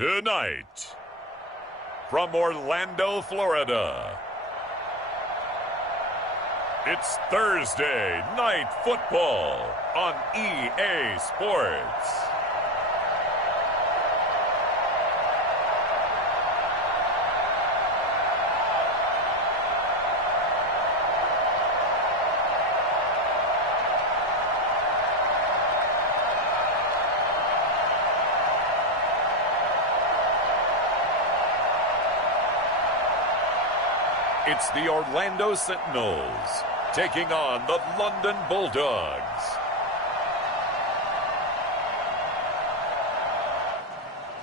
Tonight, from Orlando, Florida, it's Thursday Night Football on EA Sports. It's the Orlando Sentinels taking on the London Bulldogs.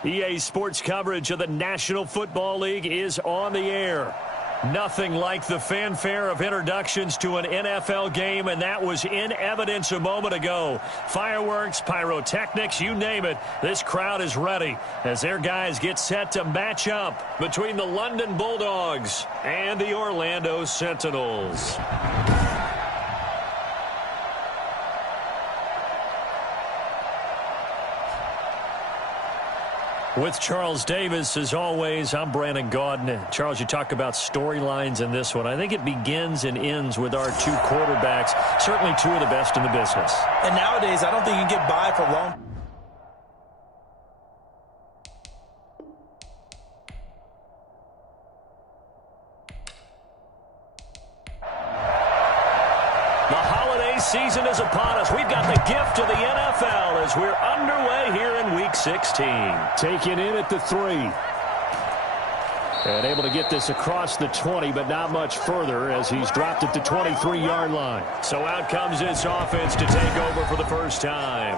EA Sports coverage of the National Football League is on the air. Nothing like the fanfare of introductions to an NFL game, and that was in evidence a moment ago. Fireworks, pyrotechnics, you name it. This crowd is ready as their guys get set to match up between the London Bulldogs and the Orlando Sentinels. With Charles Davis, as always, I'm Brandon Gaudin. Charles, you talk about storylines in this one. I think it begins and ends with our two quarterbacks, certainly two of the best in the business. And nowadays, I don't think you can get by for long. The holiday season is upon us. We've got the gift of the NFL as we're underway here in Week 16. Taken in at the 3. And able to get this across the 20, but not much further as he's dropped at the 23-yard line. So out comes this offense to take over for the first time.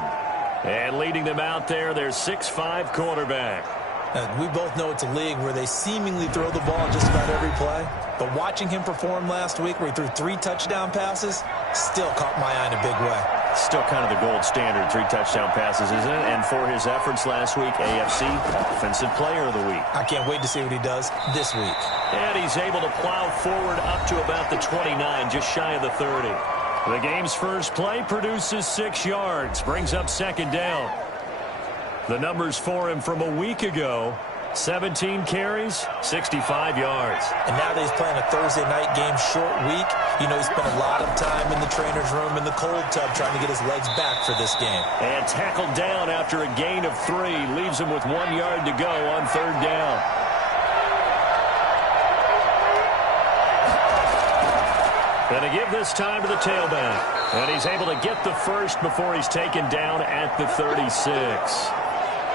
And leading them out there, their 6'5" quarterback. We both know it's a league where they seemingly throw the ball just about every play. But watching him perform last week where he threw 3 touchdown passes still caught my eye in a big way. Still kind of the gold standard, 3 touchdown passes, isn't it? And for his efforts last week, AFC Offensive Player of the Week. I can't wait to see what he does this week. And he's able to plow forward up to about the 29, just shy of the 30. The game's first play produces 6 yards, brings up second down. The numbers for him from a week ago, 17 carries, 65 yards. And now that he's playing a Thursday night game, short week, you know he spent a lot of time in the trainer's room in the cold tub trying to get his legs back for this game. And tackled down after a gain of 3, leaves him with 1 yard to go on third down. Going to give this time to the tailback. And he's able to get the first before he's taken down at the 36.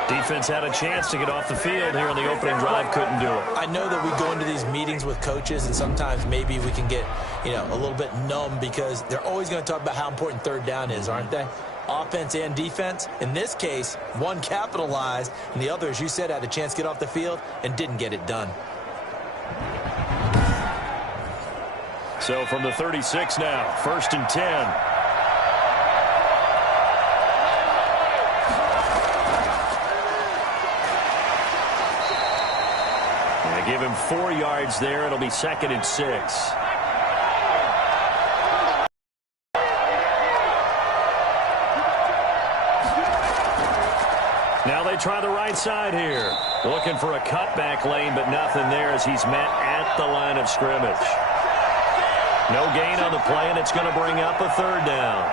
Defense had a chance to get off the field here in the opening drive, couldn't do it. I know that we go into these meetings with coaches, and sometimes maybe we can get, a little bit numb because they're always going to talk about how important third down is, aren't they? Offense and defense. In this case, one capitalized, and the other, as you said, had a chance to get off the field and didn't get it done. So from the 36 now, 1st and 10. Give him 4 yards there. It'll be 2nd and 6. Now they try the right side here. Looking for a cutback lane, but nothing there as he's met at the line of scrimmage. No gain on the play, and it's going to bring up a third down.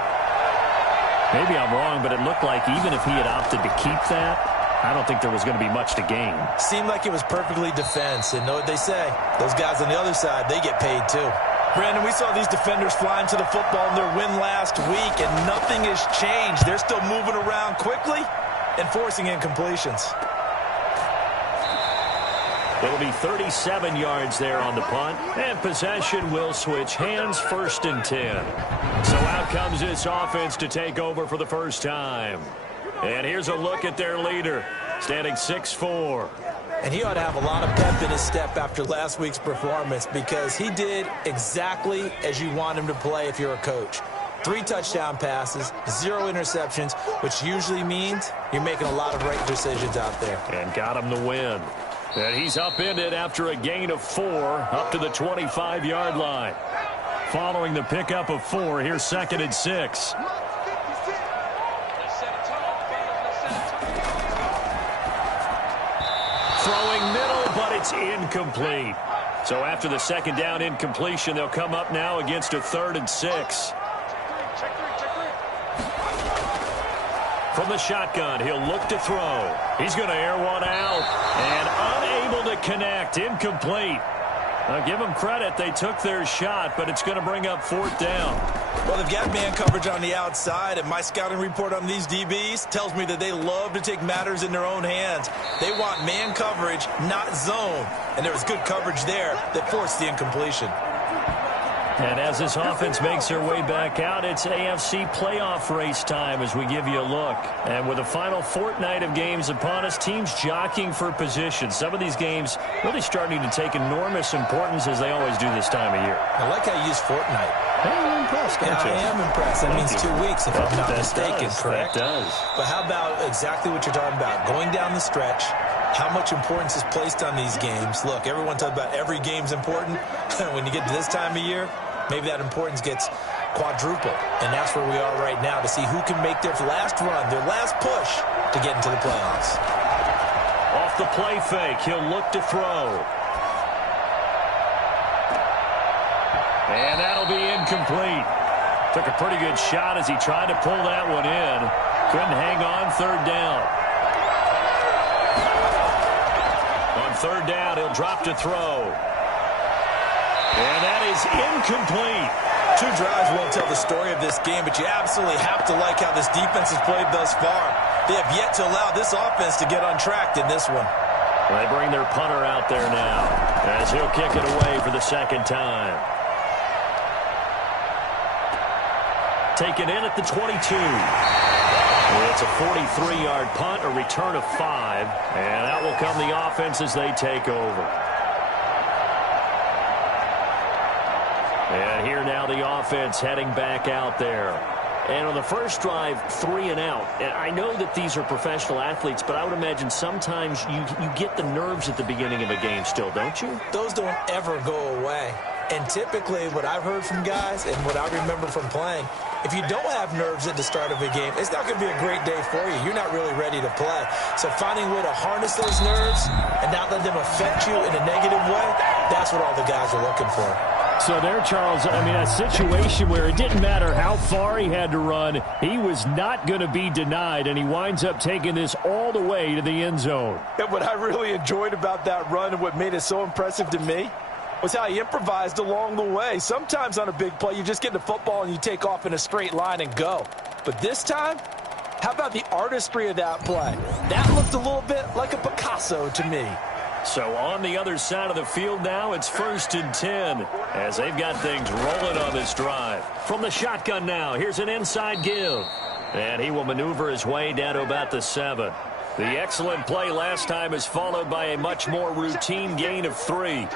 Maybe I'm wrong, but it looked like even if he had opted to keep that, I don't think there was going to be much to gain. Seemed like it was perfectly defense. And know what they say? Those guys on the other side, they get paid too. Brandon, we saw these defenders flying to the football in their win last week, and nothing has changed. They're still moving around quickly and forcing incompletions. It'll be 37 yards there on the punt, and possession will switch hands, 1st and 10. So out comes this offense to take over for the first time. And here's a look at their leader, standing 6'4". And he ought to have a lot of pep in his step after last week's performance because he did exactly as you want him to play if you're a coach. 3 touchdown passes, 0 interceptions, which usually means you're making a lot of right decisions out there. And got him the win. And he's upended after a gain of 4 up to the 25-yard line. Following the pickup of 4, here's 2nd and 6. It's incomplete. So after the second down incompletion, they'll come up now against a 3rd and 6. From the shotgun, he'll look to throw. He's going to air one out and unable to connect. Incomplete. Now, give them credit. They took their shot, but it's going to bring up 4th down. Well, they've got man coverage on the outside, and my scouting report on these DBs tells me that they love to take matters in their own hands. They want man coverage, not zone. And there was good coverage there that forced the incompletion. And as this offense makes their way back out, it's AFC playoff race time as we give you a look. And with the final fortnight of games upon us, teams jockeying for position. Some of these games really starting to take enormous importance as they always do this time of year. I like how you use fortnight. Hey, you're impressed, aren't you? I am impressed. That means 2 weeks, if I'm not mistaken, correct? That does. But how about exactly what you're talking about? Going down the stretch, how much importance is placed on these games. Look, everyone talks about every game's important. When you get to this time of year, maybe that importance gets quadrupled. And that's where we are right now to see who can make their last run, their last push to get into the playoffs. Off the play fake, he'll look to throw. And that'll be incomplete. Took a pretty good shot as he tried to pull that one in. Couldn't hang on. 3rd down. On 3rd down, he'll drop to throw. And that is incomplete. 2 drives won't tell the story of this game, but you absolutely have to like how this defense has played thus far. They have yet to allow this offense to get untracked in this one. They bring their punter out there now as he'll kick it away for the 2nd time. Taken in at the 22. It's a 43-yard punt, a return of 5, and out will come the offense as they take over. And here now the offense heading back out there. And on the first drive, 3 and out. And I know that these are professional athletes, but I would imagine sometimes you get the nerves at the beginning of a game still, don't you? Those don't ever go away. And typically what I've heard from guys and what I remember from playing, if you don't have nerves at the start of a game, it's not going to be a great day for you. You're not really ready to play. So finding a way to harness those nerves and not let them affect you in a negative way, that's what all the guys are looking for. So there, Charles, I mean, a situation where it didn't matter how far he had to run, he was not going to be denied, and he winds up taking this all the way to the end zone. And what I really enjoyed about that run and what made it so impressive to me was how he improvised along the way. Sometimes on a big play, you just get the football and you take off in a straight line and go. But this time, how about the artistry of that play? That looked a little bit like a Picasso to me. So on the other side of the field now, it's 1st and 10 as they've got things rolling on this drive. From the shotgun now, here's an inside give. And he will maneuver his way down to about the 7. The excellent play last time is followed by a much more routine gain of 3.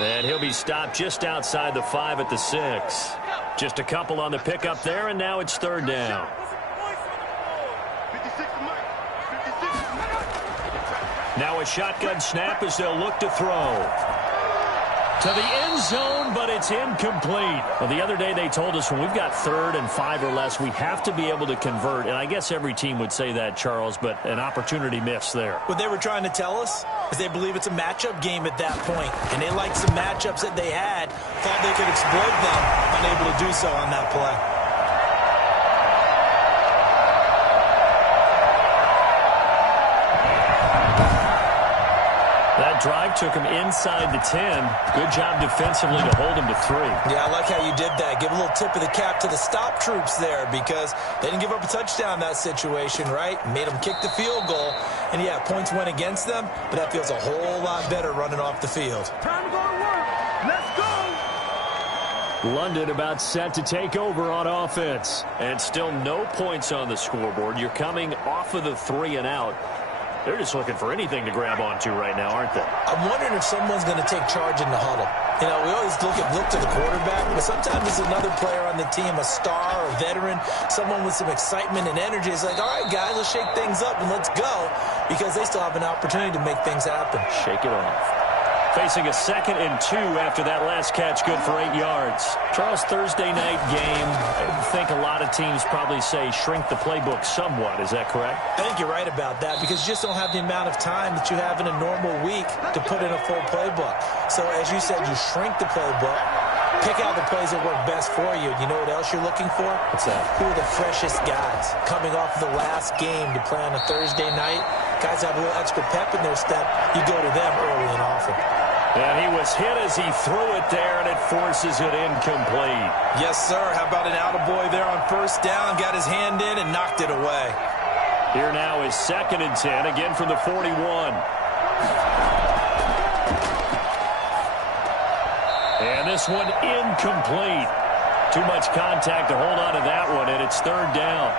And he'll be stopped just outside the 5 at the 6. Just a couple on the pickup there, and now it's 3rd down. Now a shotgun snap as they'll look to throw. To the end zone, but it's incomplete. Well, the other day they told us when we've got 3rd and 5 or less, we have to be able to convert. And I guess every team would say that, Charles, but an opportunity missed there. What they were trying to tell us is they believe it's a matchup game at that point. And they liked some matchups that they had, thought they could exploit them, unable to do so on that play. That drive took him inside the 10. Good job defensively to hold him to 3. Yeah, I like how you did that. Give a little tip of the cap to the stop troops there because they didn't give up a touchdown in that situation, right? Made them kick the field goal. And, yeah, points went against them, but that feels a whole lot better running off the field. Time to go to work. Let's go. London about set to take over on offense. And still no points on the scoreboard. You're coming off of the 3 and out. They're just looking for anything to grab onto right now, aren't they? I'm wondering if someone's going to take charge in the huddle. You know, we always look to the quarterback, but sometimes it's another player on the team, a star or veteran, someone with some excitement and energy. It's like, all right, guys, let's shake things up and let's go because they still have an opportunity to make things happen. Shake it off. Facing a 2nd and 2 after that last catch, good for 8 yards. Charles, Thursday night game, I think a lot of teams probably say shrink the playbook somewhat. Is that correct? I think you're right about that because you just don't have the amount of time that you have in a normal week to put in a full playbook. So as you said, you shrink the playbook, pick out the plays that work best for you. You know what else you're looking for? What's that? Who are the freshest guys coming off the last game to play on a Thursday night? Guys have a little extra pep in their step. You go to them early and often. And he was hit as he threw it there, and it forces it incomplete. Yes, sir. How about an attaboy there on first down? Got his hand in and knocked it away. Here now is 2nd and 10, again from the 41. And this one incomplete. Too much contact to hold on to that one, and it's 3rd down.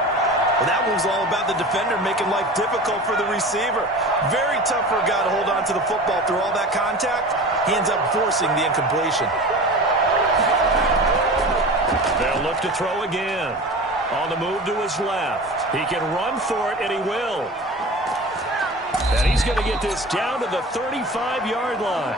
Well, that one was all about the defender making life difficult for the receiver. Very tough for a guy to hold on to the football through all that contact. He ends up forcing the incompletion. They'll look to throw again. On the move to his left. He can run for it, and he will. And he's going to get this down to the 35-yard line.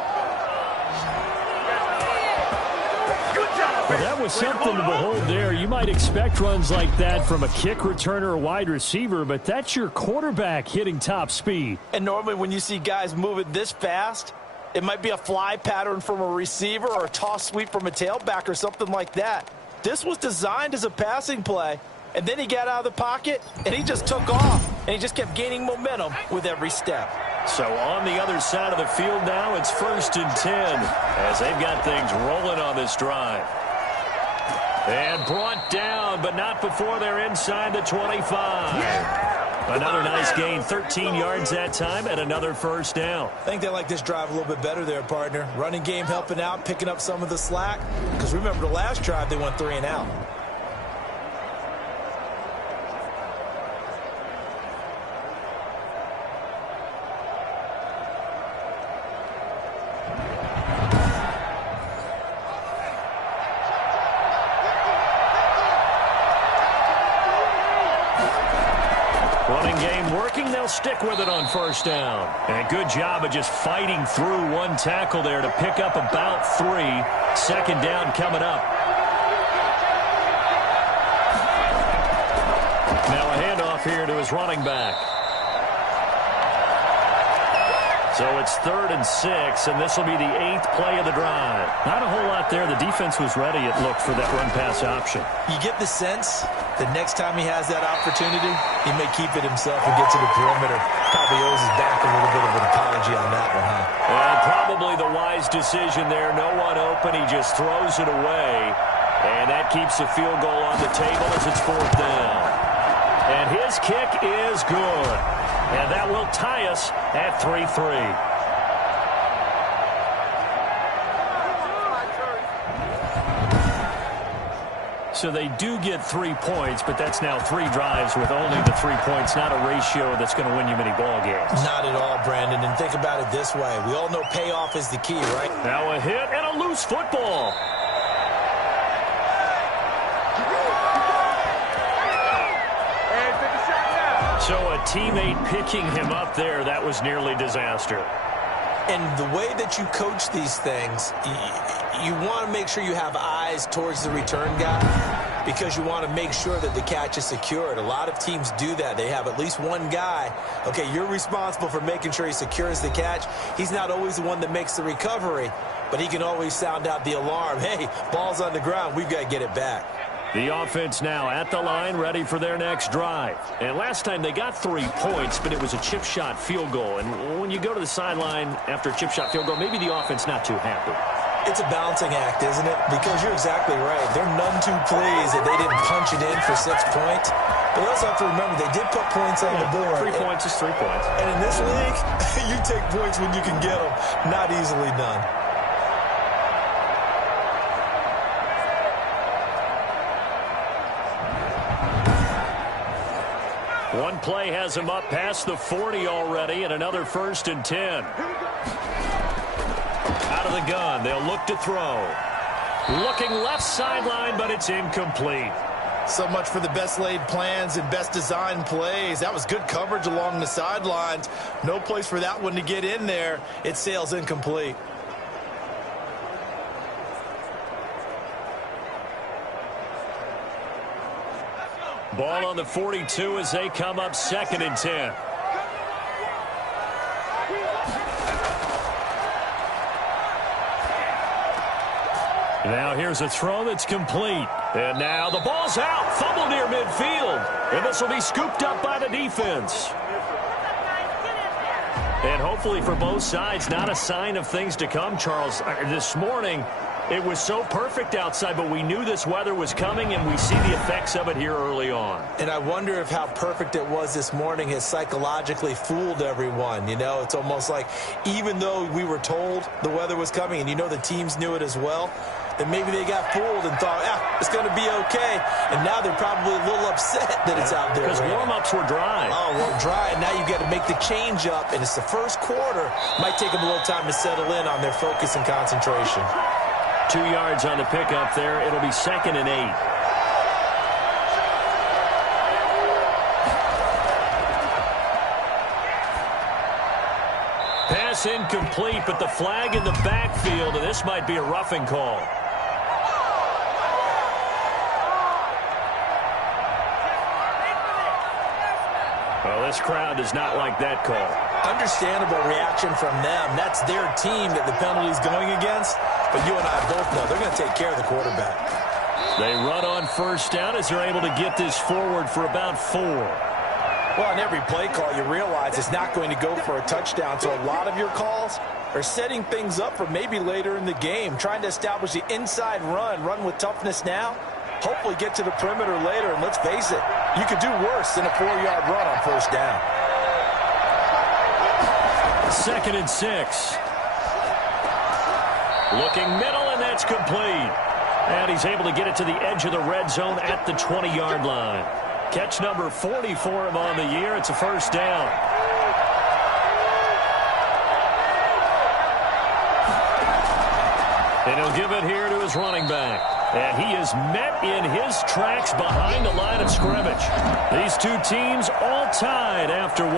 Well, that was something to behold there. You might expect runs like that from a kick returner or wide receiver, but that's your quarterback hitting top speed. And normally when you see guys moving this fast, it might be a fly pattern from a receiver or a toss sweep from a tailback or something like that. This was designed as a passing play, and then he got out of the pocket, and he just took off, and he just kept gaining momentum with every step. So on the other side of the field now, it's 1st and 10 as they've got things rolling on this drive. And brought down, but not before they're inside the 25. Another nice gain, 13 yards that time, and another 1st down. I think they like this drive a little bit better there, partner. Running game helping out, picking up some of the slack. Because remember, the last drive, they went 3 and out. Running game working. They'll stick with it on 1st down. And good job of just fighting through one tackle there to pick up about 3. 2nd down coming up. Now a handoff here to his running back. So it's 3rd and 6, and this will be the 8th play of the drive. Not a whole lot there. The defense was ready, it looked, for that run-pass option. You get the sense that next time he has that opportunity, he may keep it himself and get to the perimeter. Probably owes his back a little bit of an apology on that one, huh? And probably the wise decision there. No one open. He just throws it away. And that keeps the field goal on the table as it's 4th down. And his kick is good. And that will tie us at 3-3. So they do get 3 points, but that's now 3 drives with only the 3 points. Not a ratio that's going to win you many ball games. Not at all, Brandon. And think about it this way. We all know payoff is the key, right? Now a hit and a loose football. So a teammate picking him up there, that was nearly disaster. And the way that you coach these things, you want to make sure you have eyes towards the return guy because you want to make sure that the catch is secured. A lot of teams do that. They have at least one guy. Okay, you're responsible for making sure he secures the catch. He's not always the one that makes the recovery, but he can always sound out the alarm. Hey, ball's on the ground. We've got to get it back. The offense now at the line, ready for their next drive. And last time they got 3 points, but it was a chip shot field goal. And when you go to the sideline after a chip shot field goal, maybe the offense not too happy. It's a balancing act, isn't it? Because you're exactly right. They're none too pleased that they didn't punch it in for 6 points. But you also have to remember, they did put points on the board. 3 points is 3 points. And in this league, you take points when you can get them. Not easily done. One play has him up past the 40 already, and another 1st and 10. Out of the gun, they'll look to throw. Looking left sideline, but it's incomplete. So much for the best laid plans and best designed plays. That was good coverage along the sidelines. No place for that one to get in there. It sails incomplete. Ball on the 42 as they come up 2nd and 10. Now here's a throw that's complete. And now the ball's out. Fumble near midfield. And this will be scooped up by the defense. And hopefully for both sides, not a sign of things to come, Charles. This morning, it was so perfect outside, but we knew this weather was coming, and we see the effects of it here early on. And I wonder if how perfect it was this morning has psychologically fooled everyone. You know, it's almost like even though we were told the weather was coming, and you know the teams knew it as well, then maybe they got fooled and thought, it's going to be okay. And now they're probably a little upset that it's out there. Because warm-ups were dry. Oh, well, dry, and now you got to make the change up, and it's the first quarter. Might take them a little time to settle in on their focus and concentration. 2 yards on the pickup there. It'll be 2nd and 8. Pass incomplete, but the flag in the backfield, and this might be a roughing call. Well, this crowd does not like that call. Understandable reaction from them. That's their team that the penalty's going against. But you and I both know they're going to take care of the quarterback. They run on 1st down as they're able to get this forward for about 4. Well, on every play call, you realize it's not going to go for a touchdown. So a lot of your calls are setting things up for maybe later in the game, trying to establish the inside run with toughness now. Hopefully get to the perimeter later, and let's face it, you could do worse than a 4-yard run on 1st down. 2nd and 6. Looking middle, and that's complete. And he's able to get it to the edge of the red zone at the 20-yard line. Catch number 40 for him on the year. It's a 1st down. And he'll give it here to his running back. And he is met in his tracks behind the line of scrimmage. These two teams all tied after 1.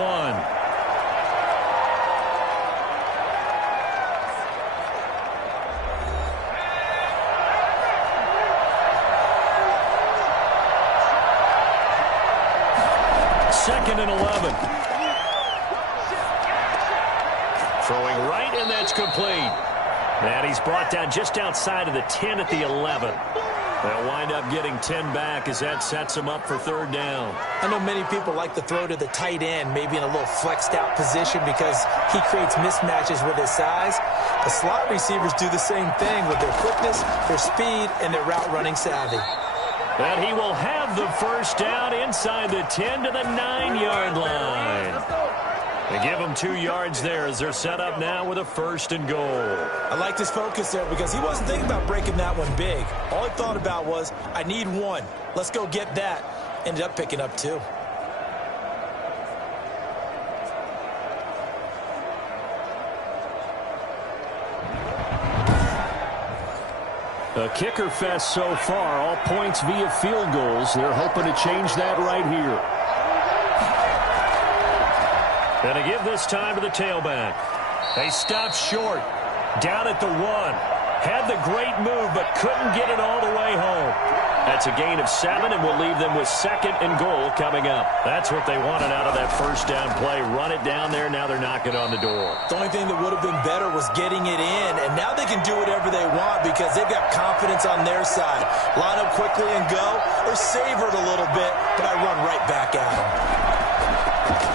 Second and 11. Throwing right, and that's complete. And he's brought down just outside of the 10 at the 11. They'll wind up getting 10 back as that sets him up for 3rd down. I know many people like to throw to the tight end, maybe in a little flexed out position because he creates mismatches with his size. The slot receivers do the same thing with their quickness, their speed, and their route running savvy. And he will have the 1st down inside the 10 to the 9-yard line. They give him 2 yards there as they're set up now with a 1st and goal. I like this focus there because he wasn't thinking about breaking that one big. All he thought about was, I need 1. Let's go get that. Ended up picking up 2. A kicker fest so far, all points via field goals. They're hoping to change that right here. And to give this time to the tailback. They stopped short, down at the 1. Had the great move, but couldn't get it all the way home. That's a gain of 7, and we'll leave them with 2nd and goal coming up. That's what they wanted out of that 1st down play. Run it down there. Now they're knocking on the door. The only thing that would have been better was getting it in, and now they can do whatever they want because they've got confidence on their side. Line up quickly and go, or savor it a little bit, but I run right back at them.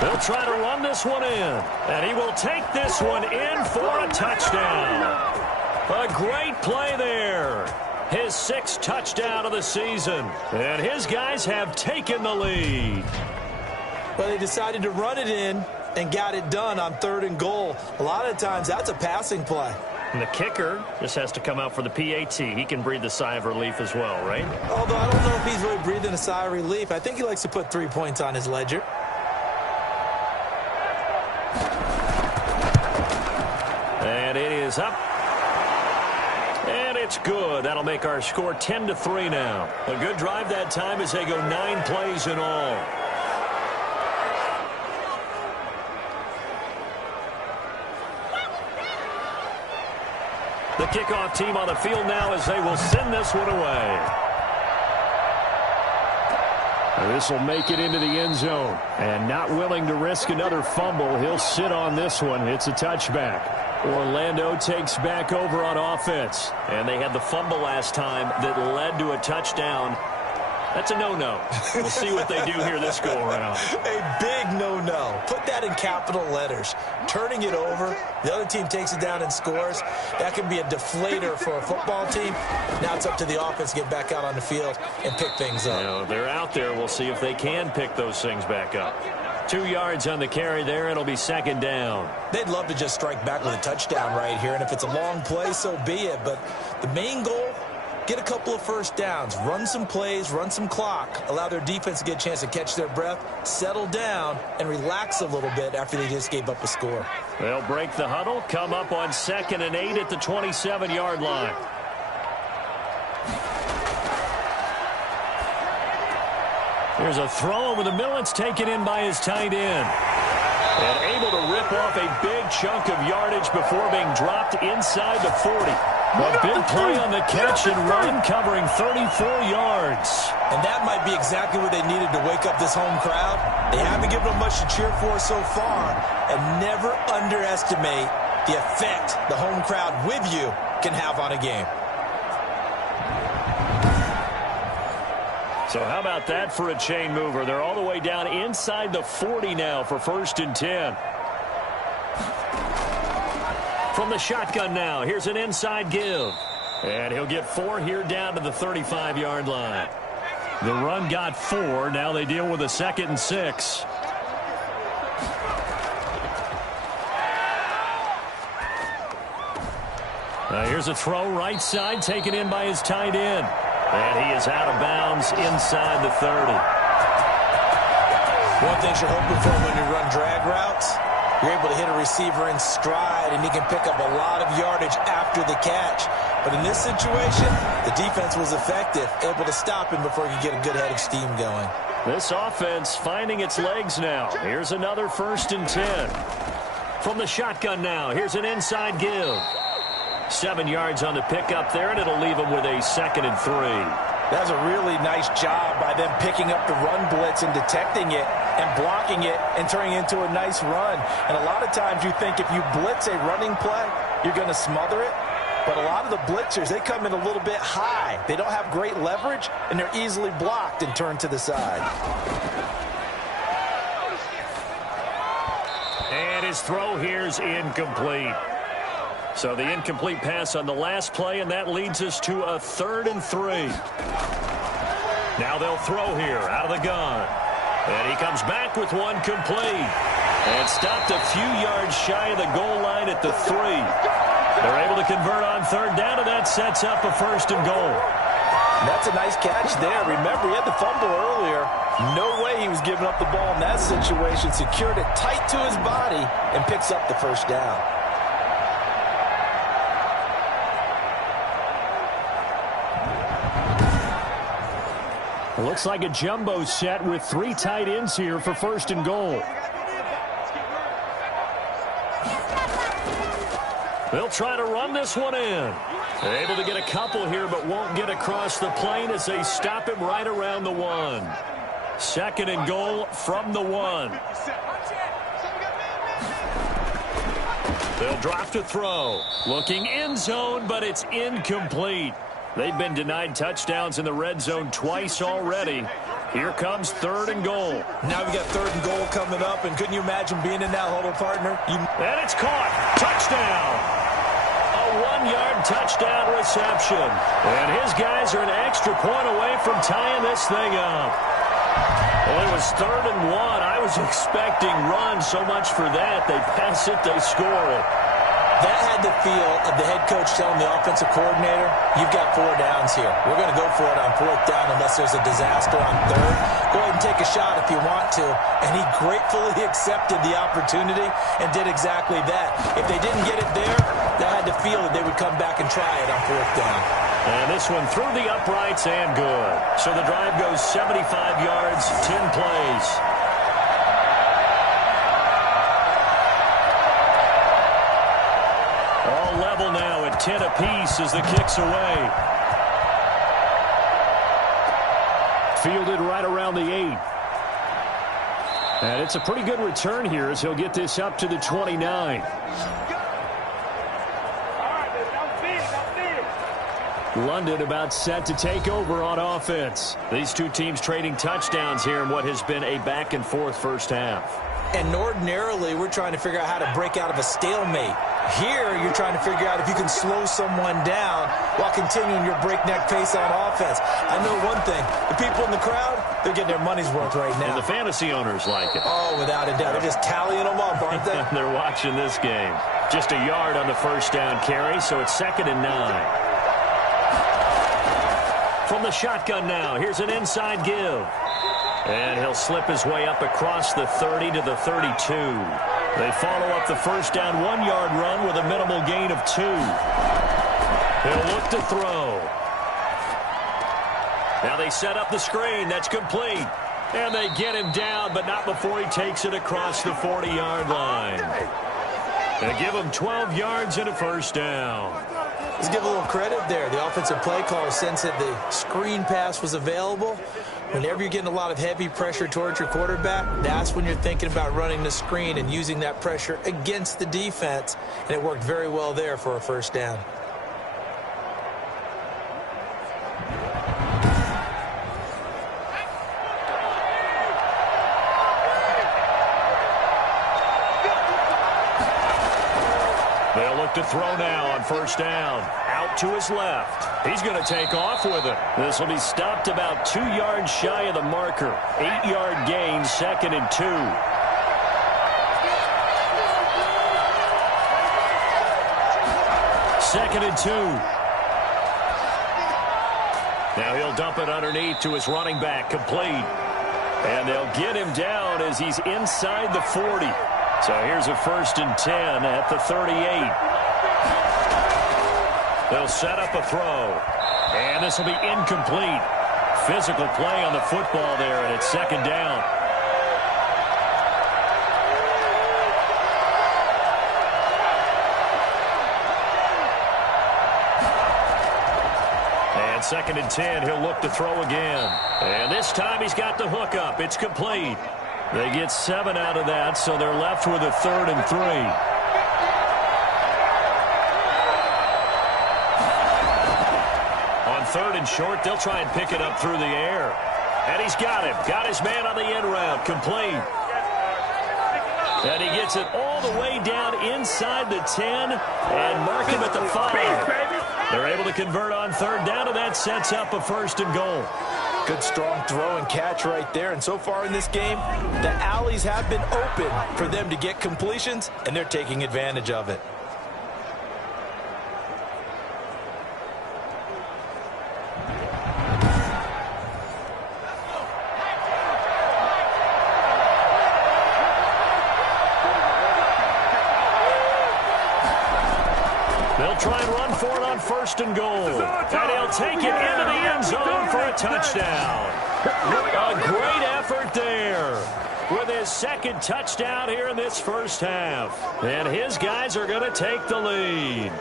They'll try to run this one in, and he will take this one in for a touchdown. A great play there. His 6th touchdown of the season. And his guys have taken the lead. Well, they decided to run it in and got it done on 3rd and goal. A lot of times, that's a passing play. And the kicker just has to come out for the PAT. He can breathe the sigh of relief as well, right? Although I don't know if he's really breathing a sigh of relief. I think he likes to put 3 points on his ledger. And it is up. And it's good. That'll make our score 10-3 now. A good drive that time as they go 9 plays in all. The kickoff team on the field now as they will send this one away. This will make it into the end zone. And not willing to risk another fumble, he'll sit on this one. It's a touchback. Orlando takes back over on offense. And they had the fumble last time that led to a touchdown. That's a no-no. We'll see what they do here this go-around. A big no-no. Put that in capital letters. Turning it over, the other team takes it down and scores. That can be a deflator for a football team. Now it's up to the offense to get back out on the field and pick things up. You know, they're out there. We'll see if they can pick those things back up. 2 yards on the carry there. It'll be second down. They'd love to just strike back with a touchdown right here, and if it's a long play, so be it. But the main goal, get a couple of first downs, run some plays, run some clock, allow their defense to get a chance to catch their breath, settle down, and relax a little bit after they just gave up a score. They'll break the huddle, come up on 2nd and 8 at the 27-yard line. Here's a throw over the middle. It's taken in by his tight end. And able to rip off a big chunk of yardage before being dropped inside the 40. A big play on the catch and run, covering 34 yards. And that might be exactly what they needed to wake up this home crowd. They haven't given them much to cheer for so far. And never underestimate the effect the home crowd with you can have on a game. So how about that for a chain mover? They're all the way down inside the 40 now for 1st and 10. From the shotgun now, here's an inside give. And he'll get 4 here down to the 35-yard line. The run got 4. Now they deal with a 2nd and 6. Here's a throw right side, taken in by his tight end. And he is out of bounds inside the 30. One thing you're hoping for when you run drag routes, you're able to hit a receiver in stride, and he can pick up a lot of yardage after the catch. But in this situation, the defense was effective, able to stop him before he could get a good head of steam going. This offense finding its legs now. Here's another 1st and 10. From the shotgun now, here's an inside give. 7 yards on the pickup there, and it'll leave him with a 2nd and 3. That was a really nice job by them picking up the run blitz and detecting it and blocking it and turning it into a nice run. And a lot of times you think if you blitz a running play, you're going to smother it. But a lot of the blitzers, they come in a little bit high. They don't have great leverage, and they're easily blocked and turned to the side. And his throw here's incomplete. So the incomplete pass on the last play, and that leads us to a 3rd and 3. Now they'll throw here out of the gun. And he comes back with one complete. And stopped a few yards shy of the goal line at the 3. They're able to convert on 3rd down, and that sets up a 1st and goal. That's a nice catch there. Remember, he had the fumble earlier. No way he was giving up the ball in that situation. Secured it tight to his body and picks up the 1st down. Looks like a jumbo set with 3 tight ends here for 1st and goal. They'll try to run this one in. They're able to get a couple here, but won't get across the plane as they stop him right around the 1. 2nd and goal from the 1. They'll drop to throw. Looking end zone, but it's incomplete. They've been denied touchdowns in the red zone twice already. Here comes 3rd and goal. Now we got 3rd and goal coming up, and couldn't you imagine being in that huddle, partner? And it's caught. Touchdown. A 1-yard touchdown reception. And his guys are an extra point away from tying this thing up. Well, it was 3rd and 1. I was expecting run, so much for that. They pass it, they score it. That had the feel of the head coach telling the offensive coordinator, you've got 4 downs here. We're going to go for it on 4th down unless there's a disaster on 3rd. Go ahead and take a shot if you want to. And he gratefully accepted the opportunity and did exactly that. If they didn't get it there, that had the feel that they would come back and try it on 4th down. And this one through the uprights and good. So the drive goes 75 yards, 10 plays. All level now at 10 apiece as the kick's away. Fielded right around the 8. And it's a pretty good return here as he'll get this up to the 29. London about set to take over on offense. These two teams trading touchdowns here in what has been a back-and-forth first half. And ordinarily, we're trying to figure out how to break out of a stalemate. Here, you're trying to figure out if you can slow someone down while continuing your breakneck pace on offense. I know one thing. The people in the crowd, they're getting their money's worth right now. And the fantasy owners like it. Oh, without a doubt. They're just tallying them up, aren't they? They're watching this game. Just a yard on the first down carry, so it's 2nd and 9. From the shotgun now, here's an inside give. And he'll slip his way up across the 30 to the 32. They follow up the first down 1-yard run with a minimal gain of 2. He'll look to throw. Now they set up the screen. That's complete. And they get him down, but not before he takes it across the 40-yard line. They give him 12 yards and a first down. Let's give a little credit there. The offensive play caller sensed that the screen pass was available. Whenever you're getting a lot of heavy pressure towards your quarterback, that's when you're thinking about running the screen and using that pressure against the defense. And it worked very well there for a first down. They'll look to throw now on first down. Out to his left. He's going to take off with it. This will be stopped about 2 yards shy of the marker. 8-yard gain, 2nd and 2. Second and 2. Now he'll dump it underneath to his running back, complete. And they'll get him down as he's inside the 40. So here's a 1st and 10 at the 38. They'll set up a throw. And this will be incomplete. Physical play on the football there, and it's 2nd down. And 2nd and 10, he'll look to throw again. And this time he's got the hook up. It's complete. They get 7 out of that, so they're left with a 3rd and 3. On 3rd and short, they'll try and pick it up through the air. And he's got him. Got his man on the end route. Complete. And he gets it all the way down inside the 10 and mark him at the 5. They're able to convert on 3rd down, and that sets up a 1st and goal. Good strong throw and catch right there. And so far in this game, the alleys have been open for them to get completions, and they're taking advantage of it. They'll try and run for it on 1st and goal. And he'll take it into the end zone for a touchdown. A great effort there with his 2nd touchdown here in this first half. And his guys are going to take the lead.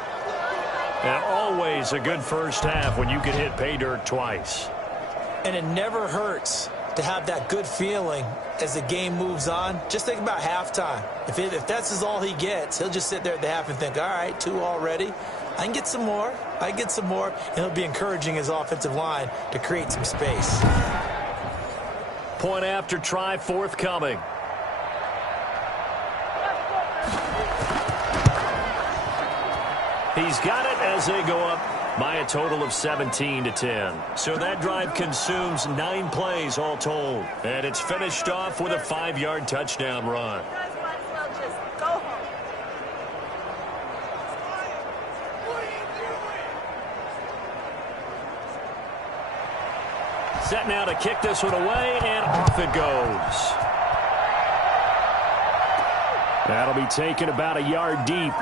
And always a good first half when you can hit pay dirt twice. And it never hurts to have that good feeling as the game moves on. Just think about halftime. If that's all he gets, he'll just sit there at the half and think, all right, 2 already. I can get some more. I can get some more. And he'll be encouraging his offensive line to create some space. Point after try forthcoming. He's got it as they go up by a total of 17-10. So that drive consumes 9 plays all told. And it's finished off with a 5-yard touchdown run. Set now to kick this one away, and off it goes. That'll be taken about a yard deep.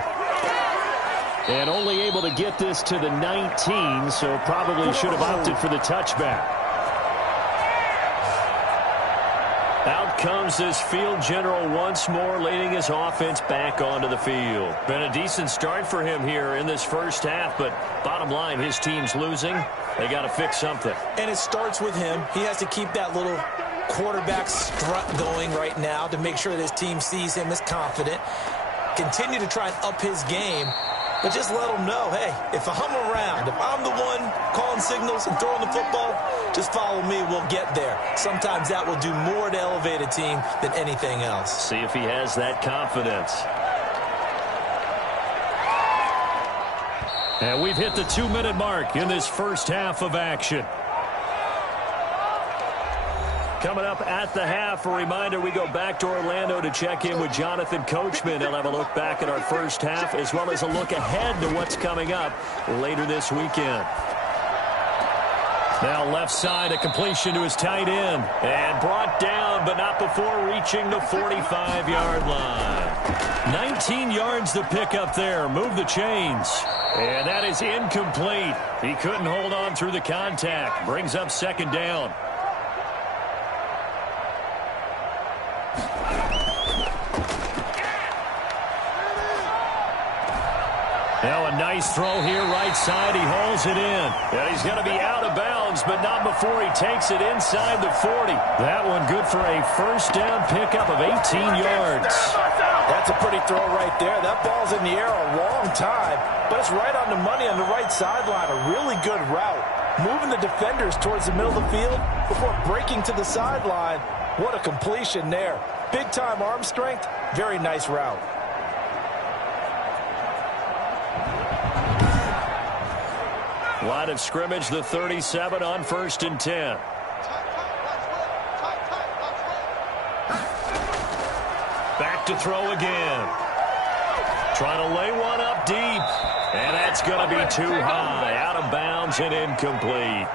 And only able to get this to the 19, so probably should have opted for the touchback. Out comes this field general once more, leading his offense back onto the field. Been a decent start for him here in this first half, but bottom line, his team's losing. They got to fix something. And it starts with him. He has to keep that little quarterback strut going right now to make sure that his team sees him as confident. Continue to try and up his game, but just let him know, hey, if I'm around, if I'm the one calling signals and throwing the football, just follow me, we'll get there. Sometimes that will do more to elevate a team than anything else. See if he has that confidence. And we've hit the 2-minute mark in this first half of action. Coming up at the half, a reminder, we go back to Orlando to check in with Jonathan Coachman. He'll have a look back at our first half as well as a look ahead to what's coming up later this weekend. Now left side, a completion to his tight end. And brought down, but not before reaching the 45-yard line. 19 yards to pick up there. Move the chains. And that is incomplete. He couldn't hold on through the contact. Brings up second down. Now a nice throw here, right side. He hauls it in. And he's going to be out of bounds, but not before he takes it inside the 40. That one good for a first down pickup of 18 yards. That's a pretty throw right there. That ball's in the air a long time, but it's right on the money on the right sideline. A really good route. Moving the defenders towards the middle of the field before breaking to the sideline. What a completion there. Big-time arm strength. Very nice route. Line of scrimmage, the 37 on 1st and 10. Back to throw again. Trying to lay one up deep. And that's going to be too high. Out of bounds and incomplete.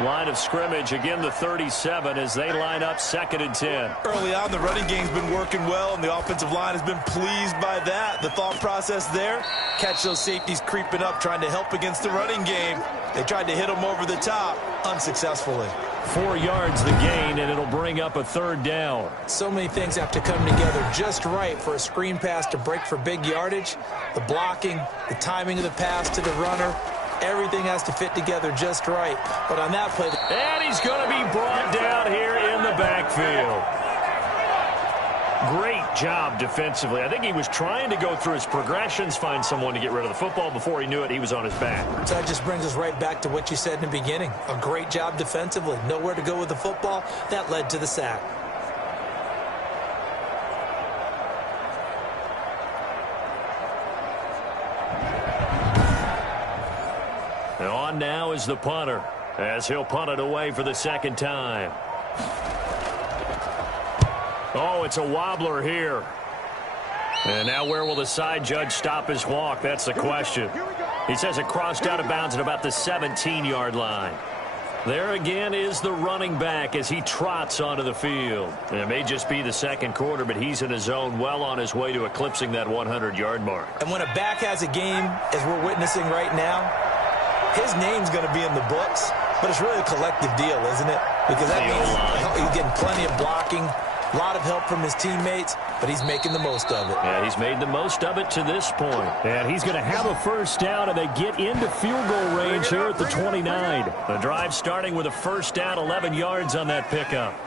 Line of scrimmage, again the 37 as they line up 2nd and 10. Early on, the running game's been working well, and the offensive line has been pleased by that. The thought process there, catch those safeties creeping up, trying to help against the running game. They tried to hit them over the top, unsuccessfully. 4 yards the gain, and it'll bring up a 3rd down. So many things have to come together just right for a screen pass to break for big yardage. The blocking, the timing of the pass to the runner. Everything has to fit together just right. But on that play... And he's going to be brought down here in the backfield. Great job defensively. I think he was trying to go through his progressions, find someone to get rid of the football. Before he knew it, he was on his back. So that just brings us right back to what you said in the beginning. A great job defensively. Nowhere to go with the football. That led to the sack. On now is the punter, as he'll punt it away for the 2nd time. Oh, it's a wobbler here. And now where will the side judge stop his walk? That's the question. He says it crossed out of bounds at about the 17-yard line. There again is the running back as he trots onto the field. And it may just be the 2nd quarter, but he's in his zone, well on his way to eclipsing that 100-yard mark. And when a back has a game, as we're witnessing right now, his name's going to be in the books, but it's really a collective deal, isn't it? Because that means he's getting plenty of blocking, a lot of help from his teammates, but he's making the most of it. Yeah, he's made the most of it to this point. And he's going to have a first down, and they get into field goal range here at the 29. The drive starting with a first down, 11 yards on that pickup.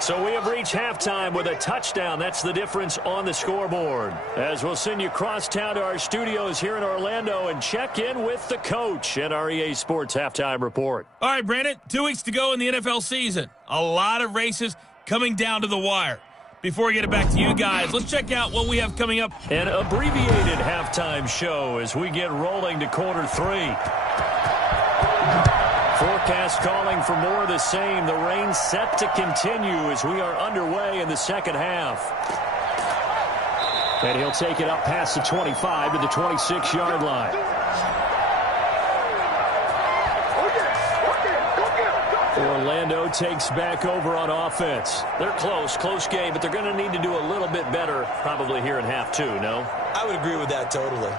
So we have reached halftime with a touchdown. That's the difference on the scoreboard. As we'll send you cross town to our studios here in Orlando and check in with the coach at our EA Sports Halftime Report. All right, Brandon, 2 weeks to go in the NFL season. A lot of races coming down to the wire. Before we get it back to you guys, let's check out what we have coming up. An abbreviated halftime show as we get rolling to quarter 3. Forecast calling for more of the same. The rain set to continue as we are underway in the second half. And he'll take it up past the 25 to the 26-yard line. Orlando takes back over on offense. They're close game, but they're going to need to do a little bit better probably here in half two, no? I would agree with that totally.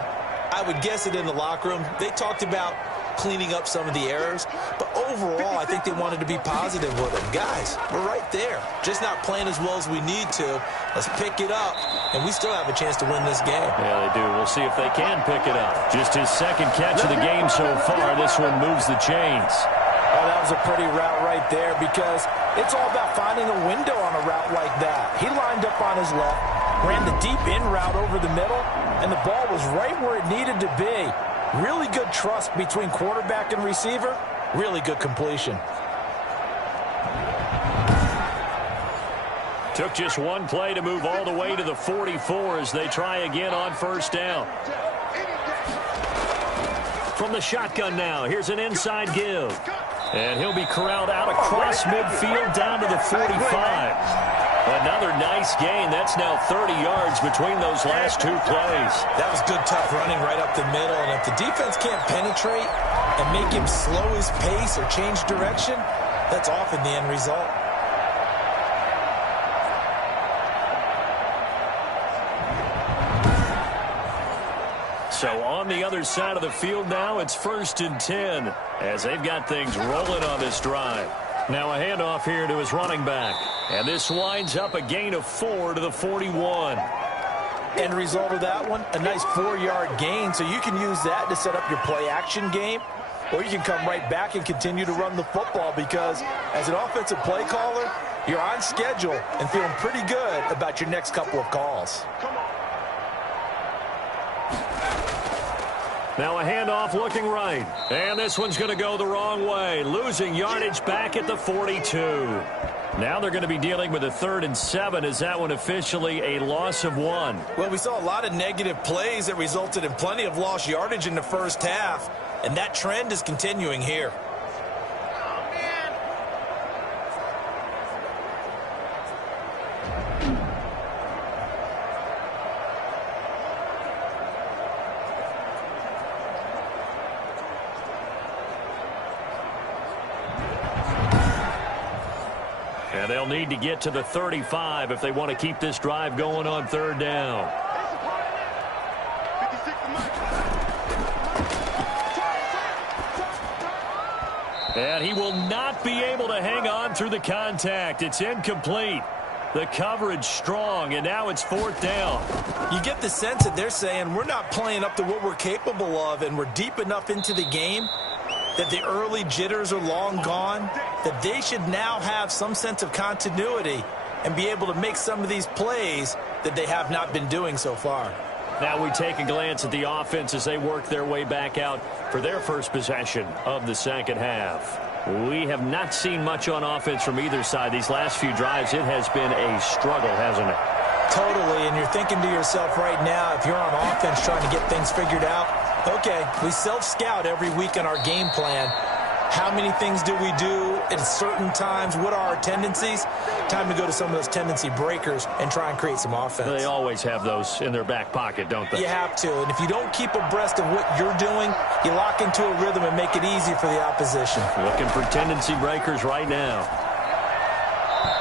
I would guess it in the locker room. They talked about cleaning up some of the errors, but overall, I think they wanted to be positive with them. Guys, we're right there. Just not playing as well as we need to. Let's pick it up, and we still have a chance to win this game. Yeah, they do. We'll see if they can pick it up. Just his second catch of the game so far. This one moves the chains. Oh, that was a pretty route right there because it's all about finding a window on a route like that. He lined up on his left, ran the deep in route over the middle, and the ball was right where it needed to be. Really good trust between quarterback and receiver. Really good completion. Took just one play to move all the way to the 44 as they try again on first down. From the shotgun now, here's an inside give. And he'll be corralled out across midfield down to the 45. Another nice gain. That's now 30 yards between those last two plays. That was good, tough running right up the middle. And if the defense can't penetrate and make him slow his pace or change direction, that's often the end result. So on the other side of the field now, it's 1st and 10 as they've got things rolling on this drive. Now a handoff here to his running back. And this winds up a gain of 4 to the 41. End result of that one, a nice 4-yard gain. So you can use that to set up your play-action game. Or you can come right back and continue to run the football because as an offensive play caller, you're on schedule and feeling pretty good about your next couple of calls. Now a handoff looking right. And this one's going to go the wrong way. Losing yardage back at the 42. Now they're going to be dealing with a 3rd and 7 as that one officially a loss of 1. Well, we saw a lot of negative plays that resulted in plenty of lost yardage in the first half. And that trend is continuing here. And they'll need to get to the 35 if they want to keep this drive going on 3rd down. And he will not be able to hang on through the contact. It's incomplete. The coverage strong, and now it's 4th down. You get the sense that they're saying we're not playing up to what we're capable of, and we're deep enough into the game that the early jitters are long gone, that they should now have some sense of continuity and be able to make some of these plays that they have not been doing so far. Now we take a glance at the offense as they work their way back out for their first possession of the second half. We have not seen much on offense from either side. These last few drives, it has been a struggle, hasn't it? Totally, and you're thinking to yourself right now, if you're on offense trying to get things figured out, okay, we self-scout every week on our game plan. How many things do we do at certain times? What are our tendencies? Time to go to some of those tendency breakers and try and create some offense. They always have those in their back pocket, don't they? You have to, and if you don't keep abreast of what you're doing, you lock into a rhythm and make it easy for the opposition. Looking for tendency breakers right now.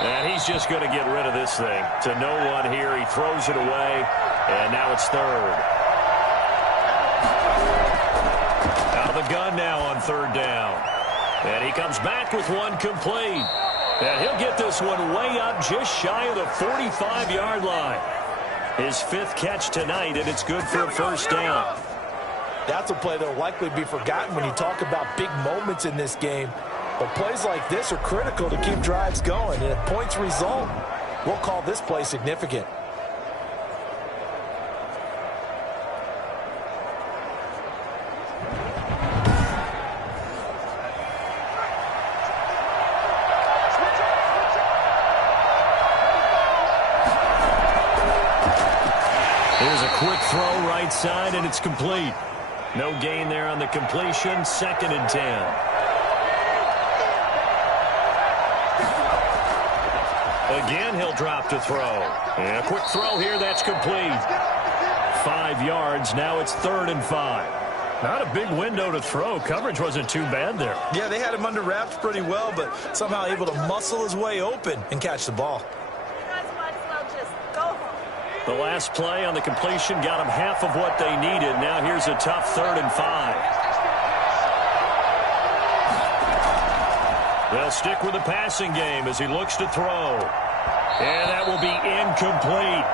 And he's just going to get rid of this thing. To no one here. He throws it away, and now it's 3rd. Out of the gun now on 3rd down. And he comes back with one complete. And he'll get this one way up just shy of the 45-yard line. His 5th catch tonight, and it's good for a 1st down. That's a play that will likely be forgotten when you talk about big moments in this game. But plays like this are critical to keep drives going. And if points result, we'll call this play significant. Here's a quick throw right side, and it's complete. No gain there on the completion. 2nd and 10. Again, he'll drop to throw. And a quick throw here, that's complete. 5 yards, now it's 3rd and 5. Not a big window to throw. Coverage wasn't too bad there. Yeah, they had him under wraps pretty well, but somehow able to muscle his way open and catch the ball. The last play on the completion got them half of what they needed. Now here's a tough 3rd and 5. They'll stick with the passing game as he looks to throw. And that will be incomplete.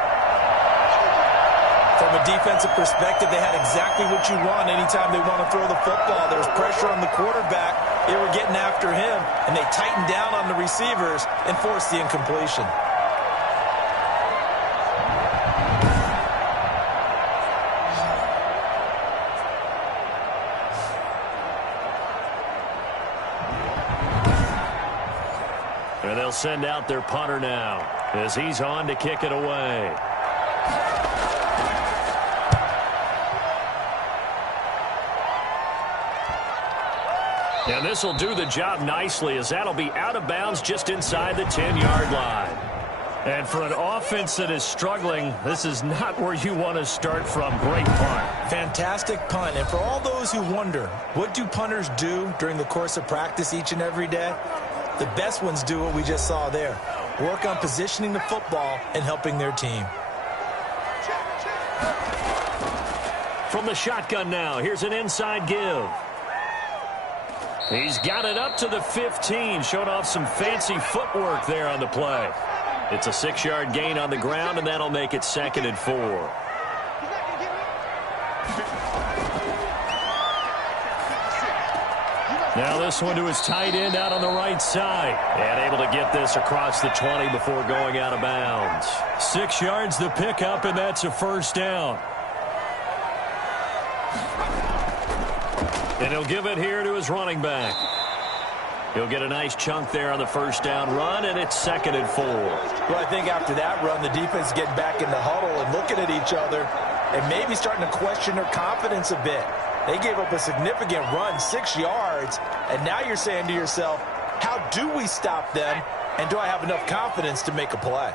From a defensive perspective, they had exactly what you want anytime they want to throw the football. There was pressure on the quarterback. They were getting after him, and they tightened down on the receivers and forced the incompletion. And they'll send out their punter now as he's on to kick it away. And this will do the job nicely as that'll be out of bounds just inside the 10-yard line. And for an offense that is struggling, this is not where you want to start from. Great punt. Fantastic punt. And for all those who wonder, what do punters do during the course of practice each and every day? The best ones do what we just saw there. Work on positioning the football and helping their team. From the shotgun now, here's an inside give. He's got it up to the 15, showed off some fancy footwork there on the play. It's a 6-yard gain on the ground, and that'll make it 2nd and 4. Now this one to his tight end out on the right side. And able to get this across the 20 before going out of bounds. 6 yards the pickup, and that's a 1st down. And he'll give it here to his running back. He'll get a nice chunk there on the 1st down run, and it's 2nd and 4. Well, I think after that run, the defense is getting back in the huddle and looking at each other and maybe starting to question their confidence a bit. They gave up a significant run, 6 yards, and now you're saying to yourself, how do we stop them, and do I have enough confidence to make a play?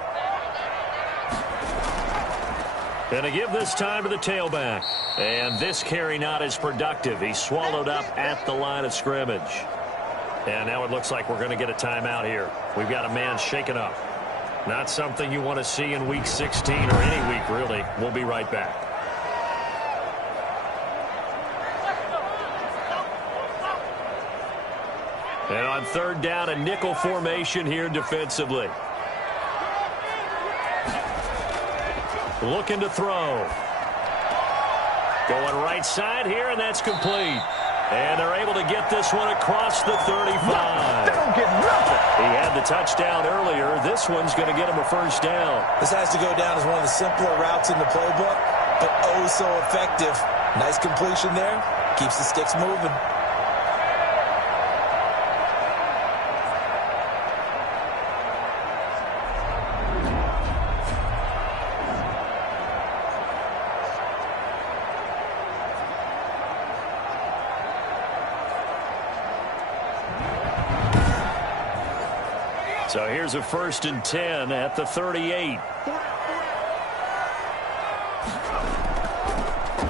Going to give this time to the tailback. And this carry not as productive. He's swallowed up at the line of scrimmage. And now it looks like we're going to get a timeout here. We've got a man shaken up. Not something you want to see in Week 16 or any week, really. We'll be right back. And on 3rd down, a nickel formation here defensively. Looking to throw. Going right side here, and that's complete. And they're able to get this one across the 35. They don't get nothing. He had the touchdown earlier. This one's going to get him a 1st down. This has to go down as one of the simpler routes in the playbook, but oh so effective. Nice completion there. Keeps the sticks moving. So here's a 1st and 10 at the 38.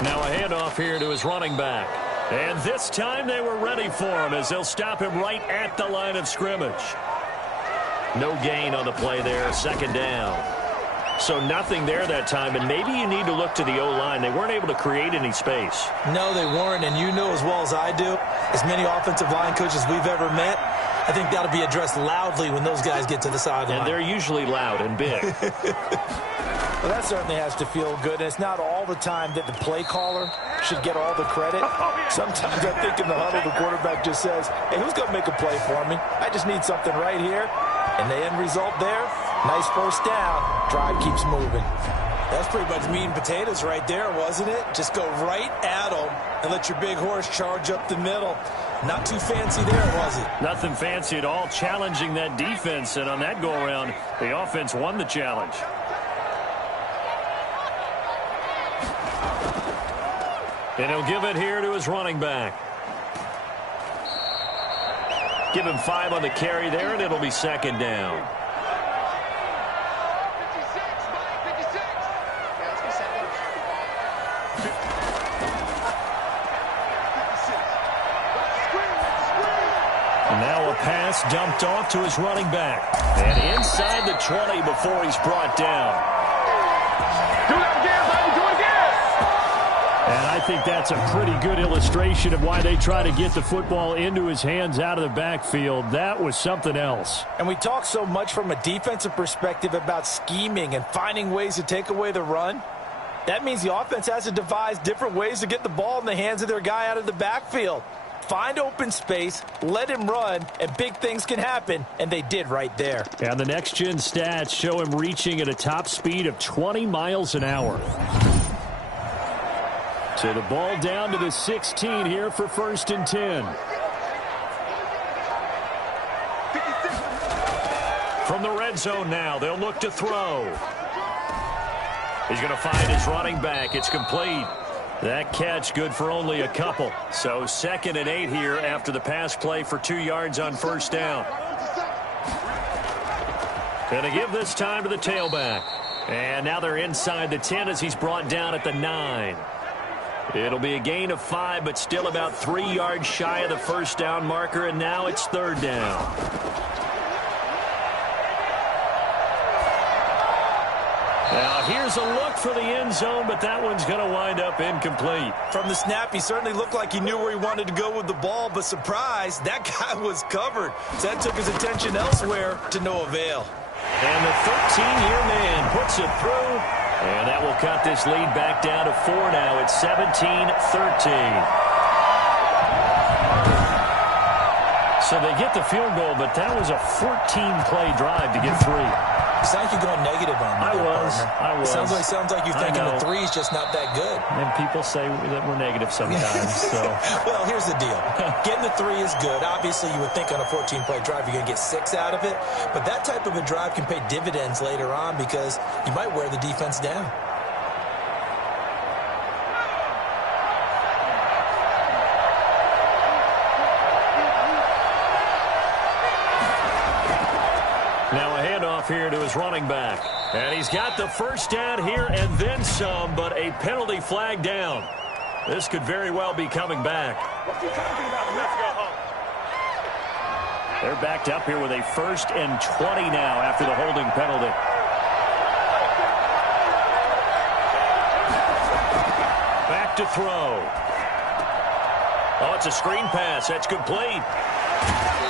Now a handoff here to his running back. And this time they were ready for him as they'll stop him right at the line of scrimmage. No gain on the play there, 2nd down. So nothing there that time, and maybe you need to look to the O-line. They weren't able to create any space. No, they weren't, and you know as well as I do, as many offensive line coaches we've ever met, I think that'll be addressed loudly when those guys get to the sideline. And they're usually loud and big. Well, that certainly has to feel good. And it's not all the time that the play caller should get all the credit. Sometimes I think in the huddle, the quarterback just says, hey, who's going to make a play for me? I just need something right here. And the end result there, nice 1st down. Drive keeps moving. That's pretty much meat and potatoes right there, wasn't it? Just go right at them and let your big horse charge up the middle. Not too fancy there, was it? Nothing fancy at all, challenging that defense. And on that go-around, the offense won the challenge. And he'll give it here to his running back. Give him 5 on the carry there, and it'll be 2nd down. And now a pass dumped off to his running back. And inside the 20 before he's brought down. Do that again, baby. Do it again. And I think that's a pretty good illustration of why they try to get the football into his hands out of the backfield. That was something else. And we talk so much from a defensive perspective about scheming and finding ways to take away the run. That means the offense has to devise different ways to get the ball in the hands of their guy out of the backfield. Find open space, let him run, and big things can happen, and they did right there. And the next-gen stats show him reaching at a top speed of 20 miles an hour. So the ball down to the 16 here for 1st and 10. From the red zone now, they'll look to throw. He's going to find his running back. It's complete. That catch good for only a couple. So 2nd and 8 here after the pass play for 2 yards on 1st down. Going to give this time to the tailback. And now they're inside the 10 as he's brought down at the 9. It'll be a gain of 5, but still about 3 yards shy of the 1st down marker, and now it's 3rd down. Now, here's a look for the end zone, but that one's going to wind up incomplete. From the snap, he certainly looked like he knew where he wanted to go with the ball, but surprise, that guy was covered. So that took his attention elsewhere to no avail. And the 13-year man puts it through, and that will cut this lead back down to 4 now. It's 17-13. So they get the field goal, but that was a 14-play drive to get 3. It sounds like you're going negative on me. I was. Sounds like you're thinking the 3 is just not that good. And people say that we're negative sometimes. So. Well, here's the deal. Getting the 3 is good. Obviously, you would think on a 14-play drive you're going to get 6 out of it. But that type of a drive can pay dividends later on because you might wear the defense down. Now a handoff here to his running back. And he's got the 1st down here and then some, but a penalty flag down. This could very well be coming back. What you talking about? Let's go home. They're backed up here with a 1st and 20 now after the holding penalty. Back to throw. Oh, it's a screen pass. That's complete.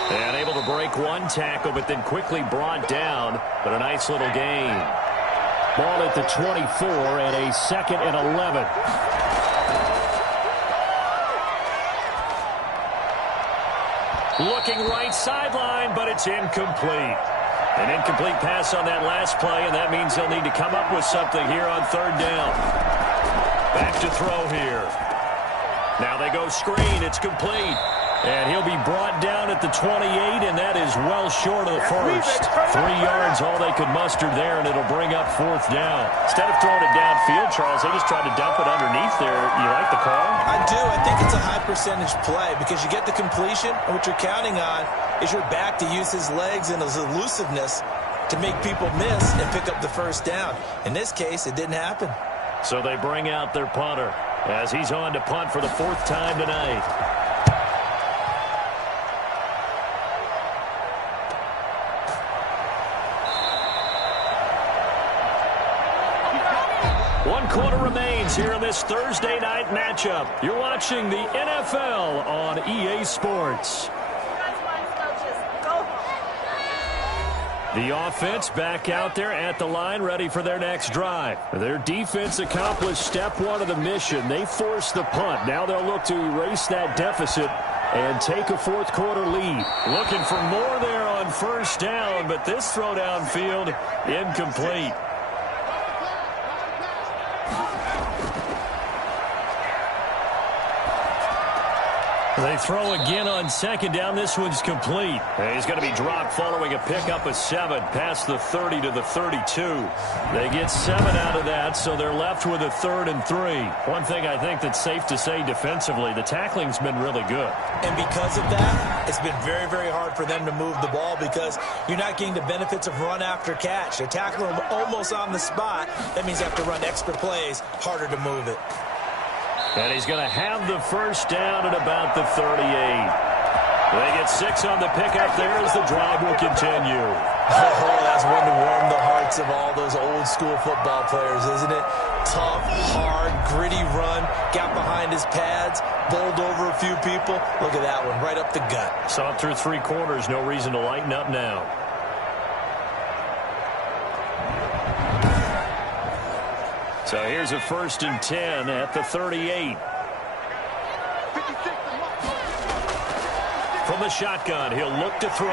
And able to break one tackle, but then quickly brought down. But a nice little gain. Ball at the 24 and a 2nd and 11. Looking right sideline, but it's incomplete. An incomplete pass on that last play, and that means they'll need to come up with something here on 3rd down. Back to throw here. Now they go screen. It's complete. And he'll be brought down at the 28, and that is well short of the 1st. 3 yards, all they could muster there, and it'll bring up 4th down. Instead of throwing it downfield, Charles, they just tried to dump it underneath there. You like the call? I do. I think it's a high-percentage play because you get the completion, and what you're counting on is your back to use his legs and his elusiveness to make people miss and pick up the 1st down. In this case, it didn't happen. So they bring out their punter as he's on to punt for the 4th time tonight. One quarter remains here in this Thursday night matchup. You're watching the NFL on EA Sports. The offense back out there at the line, ready for their next drive. Their defense accomplished step 1 of the mission. They forced the punt. Now they'll look to erase that deficit and take a 4th quarter lead. Looking for more there on 1st down, but this throw downfield incomplete. They throw again on 2nd down. This one's complete. And he's going to be dropped following a pickup of 7 past the 30 to the 32. They get 7 out of that, so they're left with a 3rd and 3. One thing I think that's safe to say defensively, the tackling's been really good. And because of that, it's been very, very hard for them to move the ball because you're not getting the benefits of run after catch. They're tackling them almost on the spot. That means you have to run extra plays, harder to move it. And he's going to have the first down at about the 38. They get 6 on the pickup there as the drive will continue. Oh, that's one to warm the hearts of all those old-school football players, isn't it? Tough, hard, gritty run, got behind his pads, bowled over a few people. Look at that one, right up the gut. Saw it through 3 quarters, no reason to lighten up now. So here's a 1st and 10 at the 38. From the shotgun, he'll look to throw.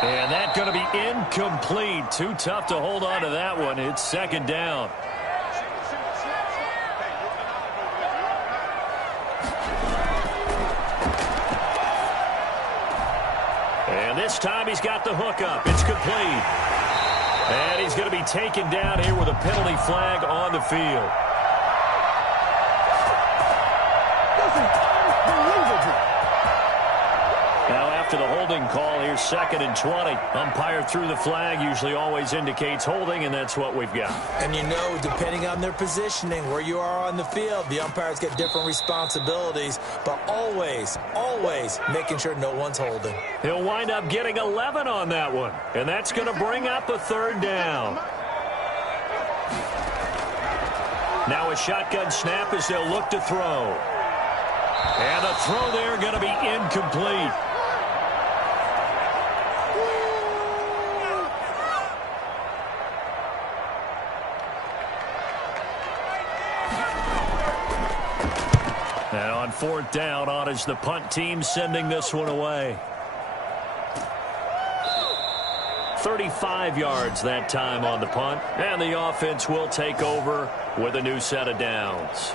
And that's going to be incomplete. Too tough to hold on to that one. It's 2nd down. And this time he's got the hook up. It's complete. And he's going to be taken down here with a penalty flag on the field. Now after the holding call, here's 2nd and 20. Umpire threw the flag, usually always indicates holding, and that's what we've got. And you know, depending on their positioning, where you are on the field, the umpires get different responsibilities, but always, always making sure no one's holding. He'll wind up getting 11 on that one, and that's going to bring up a 3rd down. Now a shotgun snap as they'll look to throw. And the throw there going to be incomplete. And on 4th down, on is the punt team sending this one away. 35 yards that time on the punt, and the offense will take over with a new set of downs.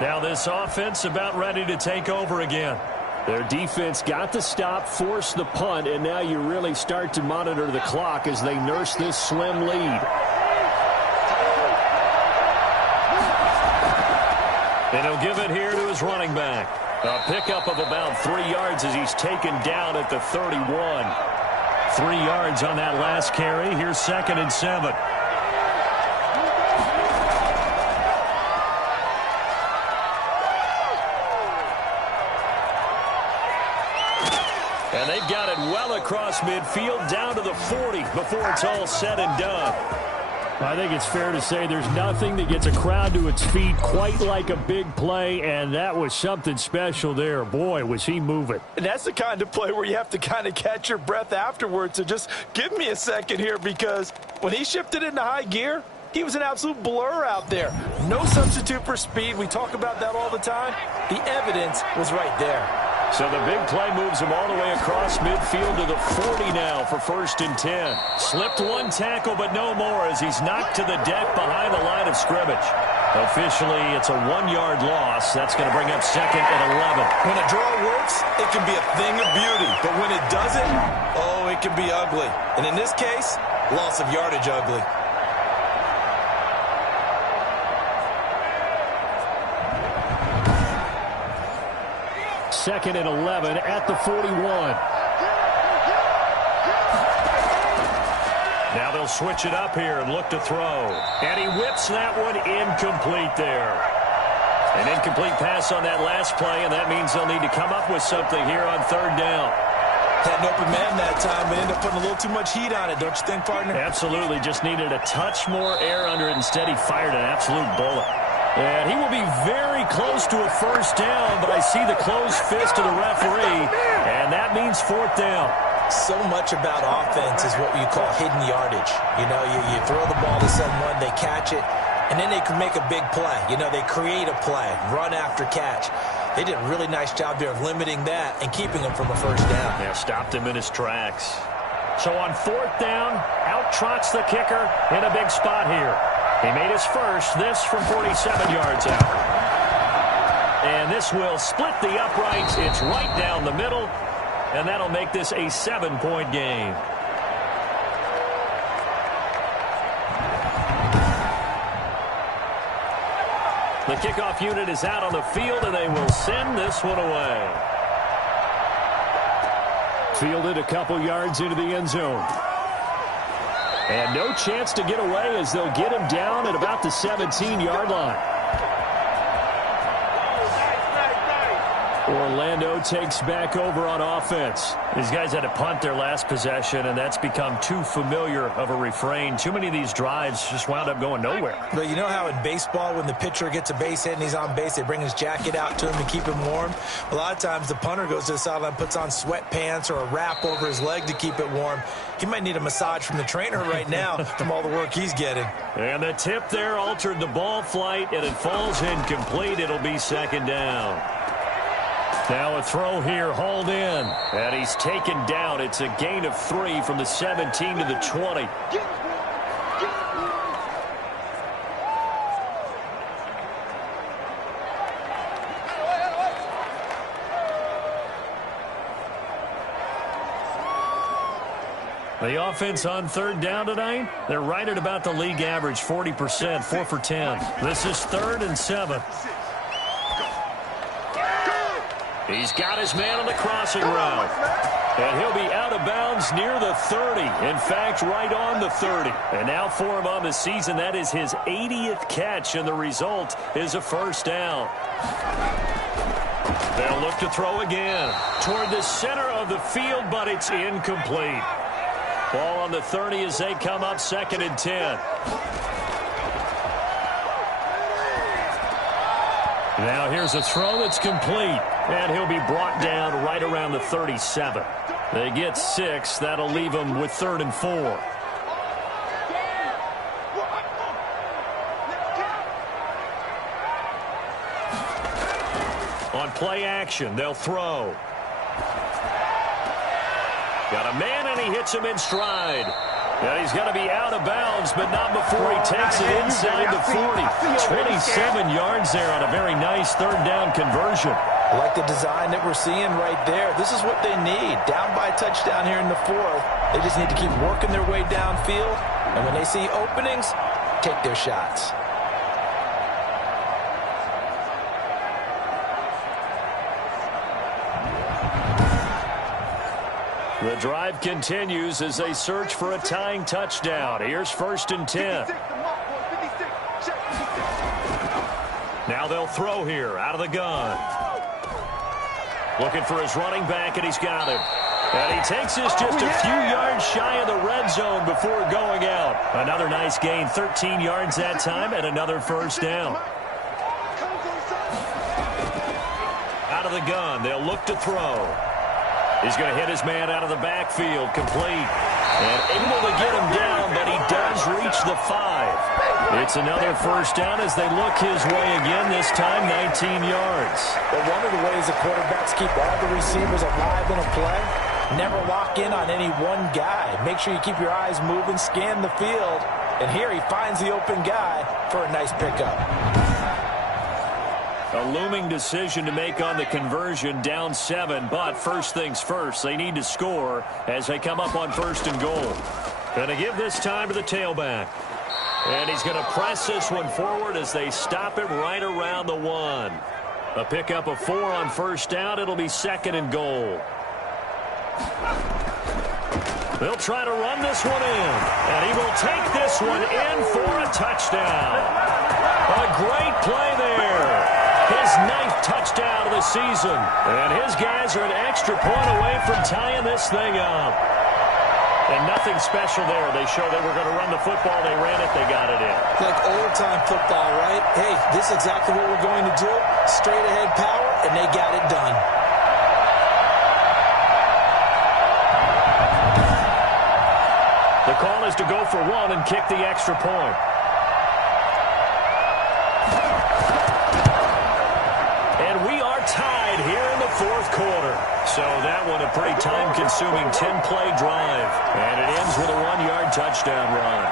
Now this offense about ready to take over again. Their defense got the stop, forced the punt, and now you really start to monitor the clock as they nurse this slim lead. And he'll give it here to his running back. A pickup of about 3 yards as he's taken down at the 31. 3 yards on that last carry. Here's 2nd and 7. And they've got it well across midfield down to the 40 before it's all said and done. I think it's fair to say there's nothing that gets a crowd to its feet quite like a big play, and that was something special there. Boy, was he moving. And that's the kind of play where you have to kind of catch your breath afterwards. So just give me a second here, because when he shifted into high gear, he was an absolute blur out there. No substitute for speed. We talk about that all the time. The evidence was right there. So the big play moves him all the way across midfield to the 40 now for 1st and 10. Slipped one tackle, but no more as he's knocked to the deck behind the line of scrimmage. Officially, it's a 1-yard loss. That's going to bring up 2nd and 11. When a draw works, it can be a thing of beauty. But when it doesn't, oh, it can be ugly. And in this case, loss of yardage ugly. Second and 11 at the 41. Now they'll switch it up here and look to throw. And he whips that one incomplete there. An incomplete pass on that last play, and that means they'll need to come up with something here on 3rd down. Had an open man that time, but ended up putting a little too much heat on it, don't you think, partner? Absolutely. Just needed a touch more air under it. Instead, he fired an absolute bullet. And he will be very close to a 1st down, but I see the closed fist of the referee, and that means 4th down. So much about offense is what you call hidden yardage. You know, you throw the ball to someone, they catch it, and then they can make a big play. You know, they create a play, run after catch. They did a really nice job there of limiting that and keeping him from a 1st down. Yeah, stopped him in his tracks. So on 4th down, out trots the kicker in a big spot here. He made his first, this from 47 yards out. And this will split the uprights. It's right down the middle, and that'll make this a 7-point game. The kickoff unit is out on the field, and they will send this one away. Fielded a couple yards into the end zone. And no chance to get away as they'll get him down at about the 17-yard line. Orlando takes back over on offense. These guys had to punt their last possession, and that's become too familiar of a refrain. Too many of these drives just wound up going nowhere. But you know how in baseball, when the pitcher gets a base hit and he's on base, they bring his jacket out to him to keep him warm? A lot of times the punter goes to the sideline, puts on sweatpants or a wrap over his leg to keep it warm. He might need a massage from the trainer right now from all the work he's getting. And the tip there altered the ball flight, and it falls incomplete. It'll be second down. Now a throw here, hauled in, and he's taken down. It's a gain of 3 from the 17 to the 20. The offense on third down tonight, they're right at about the league average, 40%, 4 for 10. This is 3rd and 7. He's got his man on the crossing route. And he'll be out of bounds near the 30. In fact, right on the 30. And now for him on the season, that is his 80th catch, and the result is a first down. They'll look to throw again toward the center of the field, but it's incomplete. Ball on the 30 as they come up 2nd and 10. Now here's a throw that's complete, and he'll be brought down right around the 37. They get 6. That'll leave them with 3rd and 4. On play action, they'll throw. Got a man, and he hits him in stride. And he's going to be out of bounds, but not before he takes it inside the 40. 27 yards there on a very nice 3rd down conversion. I like the design that we're seeing right there. This is what they need. Down by a touchdown here in the 4th. They just need to keep working their way downfield. And when they see openings, take their shots. The drive continues as they search for a tying touchdown. Here's 1st and 10. Now they'll throw here out of the gun. Looking for his running back, and he's got him. And he takes this just a few yards shy of the red zone before going out. Another nice gain, 13 yards that time, and another first down. Out of the gun, they'll look to throw. He's going to hit his man out of the backfield, complete. And able to get him down, but he does reach the 5. It's another first down as they look his way again, this time 19 yards. But one of the ways the quarterbacks keep all the receivers alive in a play, never lock in on any one guy. Make sure you keep your eyes moving, scan the field. And here he finds the open guy for a nice pickup. A looming decision to make on the conversion, down 7, but first things first, they need to score as they come up on 1st and goal. Going to give this time to the tailback. And he's going to press this one forward as they stop him right around the 1. A pickup of 4 on 1st down. It'll be 2nd and goal. They'll try to run this one in, and he will take this one in for a touchdown. A great play there. His 9th touchdown of the season. And his guys are an extra point away from tying this thing up. And nothing special there. They showed they were going to run the football. They ran it. They got it in. Like old-time football, right? Hey, this is exactly what we're going to do. Straight-ahead power, and they got it done. The call is to go for 1 and kick the extra point. And we are tied here in the 4th quarter. So that one a pretty time-consuming 10-play drive. And it ends with a 1-yard touchdown run.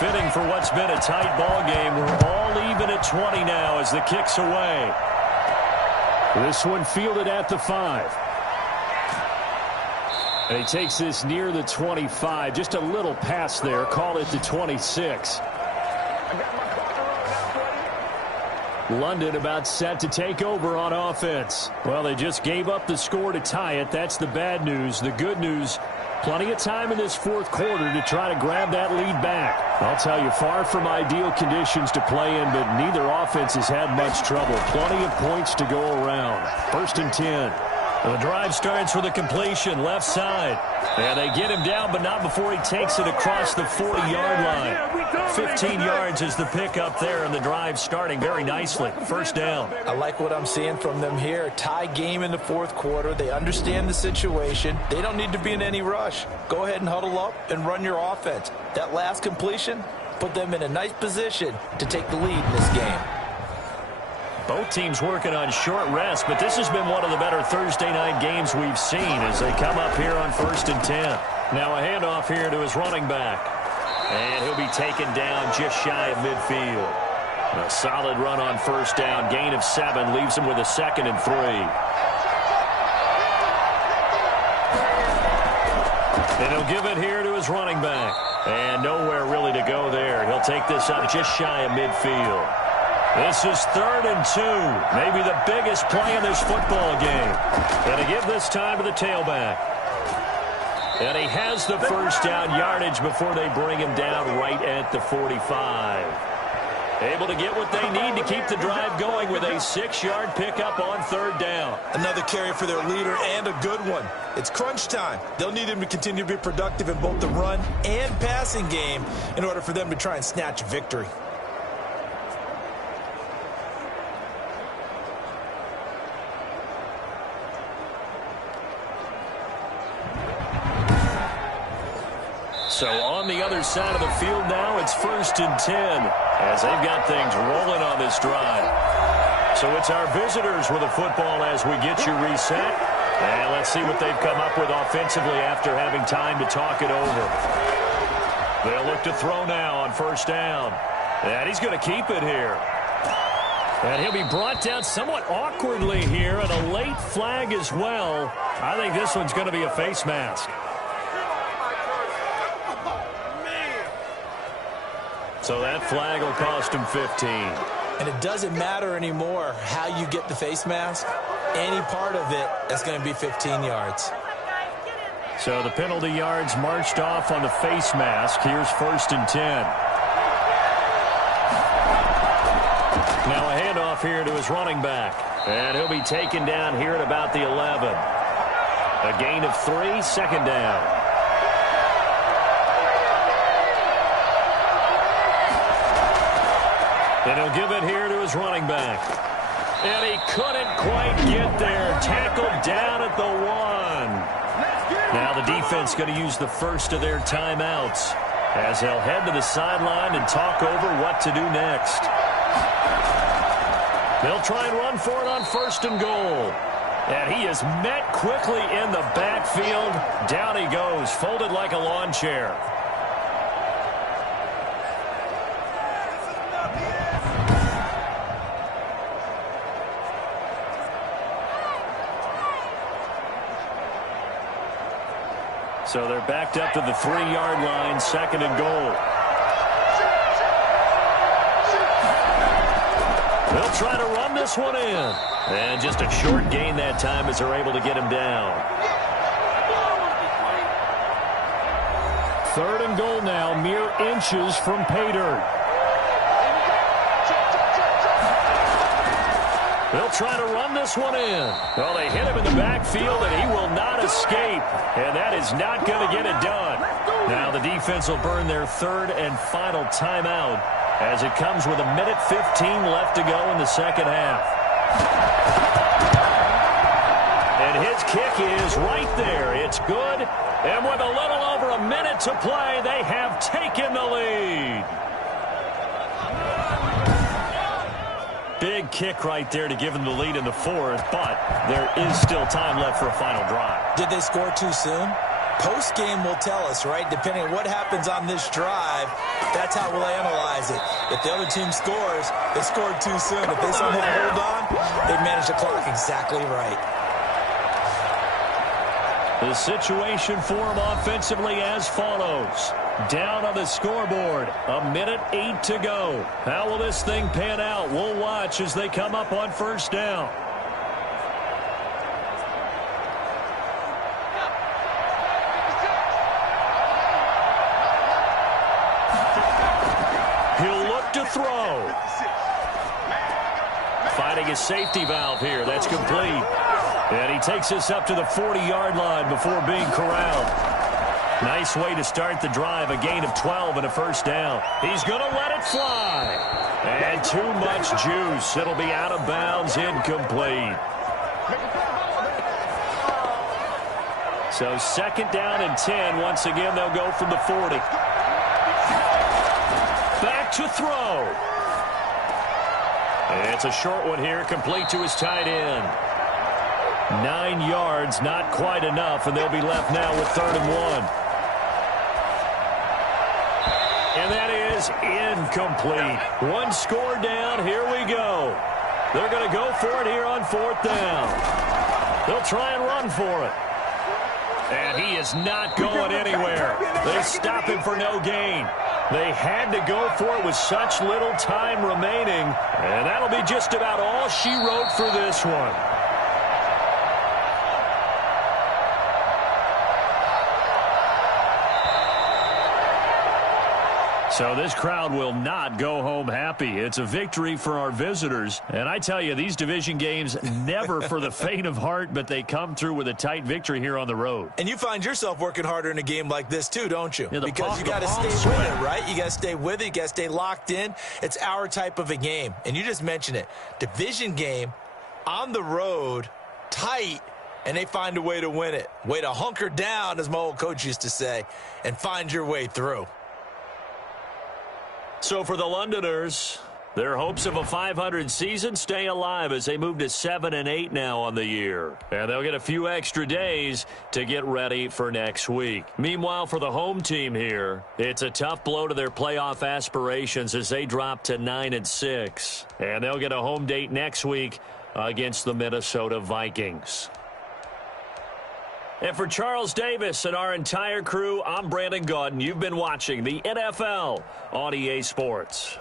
Fitting for what's been a tight ball game. We're all even at 20 now as the kick's away. This one fielded at the 5. And he takes this near the 25. Just a little pass there. Call it the 26. London about set to take over on offense. Well, they just gave up the score to tie it. That's the bad news. The good news, Plenty of time in this fourth quarter to try to grab that lead back. I'll tell you, far from ideal conditions to play in, but neither offense has had much trouble. Plenty of points to go around. 1st and 10. The drive starts with a completion, left side. And they get him down, but not before he takes it across the 40-yard line. 15 yards is the pickup there, and the drive starting very nicely. 1st down. I like what I'm seeing from them here. Tie game in the fourth quarter. They understand the situation. They don't need to be in any rush. Go ahead and huddle up and run your offense. That last completion put them in a nice position to take the lead in this game. Both teams working on short rest, but this has been one of the better Thursday night games we've seen as they come up here on 1st and 10. Now a handoff here to his running back. And he'll be taken down just shy of midfield. A solid run on 1st down. Gain of 7 leaves him with a 2nd and 3. And he'll give it here to his running back. And nowhere really to go there. He'll take this up just shy of midfield. This is 3rd and 2. Maybe the biggest play in this football game. And to give this time to the tailback. And he has the 1st down yardage before they bring him down right at the 45. Able to get what they need to keep the drive going with a 6-yard pickup on 3rd down. Another carry for their leader and a good one. It's crunch time. They'll need him to continue to be productive in both the run and passing game in order for them to try and snatch a victory. So on the other side of the field now, it's 1st and 10 as they've got things rolling on this drive. So it's our visitors with the football as we get you reset. And let's see what they've come up with offensively after having time to talk it over. They'll look to throw now on 1st down. And he's going to keep it here. And he'll be brought down somewhat awkwardly here, and a late flag as well. I think this one's going to be a face mask. So that flag will cost him 15. And it doesn't matter anymore how you get the face mask. Any part of it, that's going to be 15 yards. So the penalty yards marched off on the face mask. Here's 1st and 10. Now a handoff here to his running back. And he'll be taken down here at about the 11. A gain of 3, 2nd down. And he'll give it here to his running back. And he couldn't quite get there. Tackled down at the 1. Now the defense going to use the first of their timeouts as they'll head to the sideline and talk over what to do next. They'll try and run for it on 1st and goal. And he is met quickly in the backfield. Down he goes, folded like a lawn chair. So they're backed up to the 3-yard line, 2nd and goal. They'll try to run this one in. And just a short gain that time as they're able to get him down. 3rd and goal now, mere inches from pay dirt. They'll try to run this one in. Well, they hit him in the backfield, and he will not escape. And that is not going to get it done. Now the defense will burn their 3rd and final timeout as it comes with 1:15 left to go in the 2nd half. And his kick is right there. It's good. And with a little over a minute to play, they have taken the lead. Big kick right there to give them the lead in the 4th, but there is still time left for a final drive. Did they score too soon? Post-game will tell us, right? Depending on what happens on this drive, that's how we'll analyze it. If the other team scores, they scored too soon. If they somehow hold on, they managed the clock exactly right. The situation for them offensively as follows. Down on the scoreboard, 1:08 to go. How will this thing pan out? We'll watch as they come up on 1st down. throw. Finding his safety valve here. That's complete. And he takes us up to the 40-yard line before being corralled. Nice way to start the drive. A gain of 12 and a first down. He's going to let it fly. And too much juice. It'll be out of bounds, incomplete. So second down and 10. Once again, they'll go from the 40. Back to throw. It's a short one here, complete to his tight end. 9 yards, not quite enough, and they'll be left now with 3rd and 1. And that is incomplete. One score down, here we go. They're going to go for it here on 4th down. They'll try and run for it. And he is not going anywhere. They stop him for no gain. They had to go for it with such little time remaining. And that'll be just about all she wrote for this one. So this crowd will not go home happy. It's a victory for our visitors. And I tell you, these division games, never for the faint of heart, but they come through with a tight victory here on the road. And you find yourself working harder in a game like this too, don't you? Yeah, because you got to stay with it, right? You got to stay with it. You got to stay locked in. It's our type of a game. And you just mentioned it. Division game, on the road, tight, and they find a way to win it. Way to hunker down, as my old coach used to say, and find your way through. So for the Londoners, their hopes of a 500 season stay alive as they move to 7-8 now on the year. And they'll get a few extra days to get ready for next week. Meanwhile, for the home team here, it's a tough blow to their playoff aspirations as they drop to 9-6. And they'll get a home date next week against the Minnesota Vikings. And for Charles Davis and our entire crew, I'm Brandon Gaudin. You've been watching the NFL on EA Sports.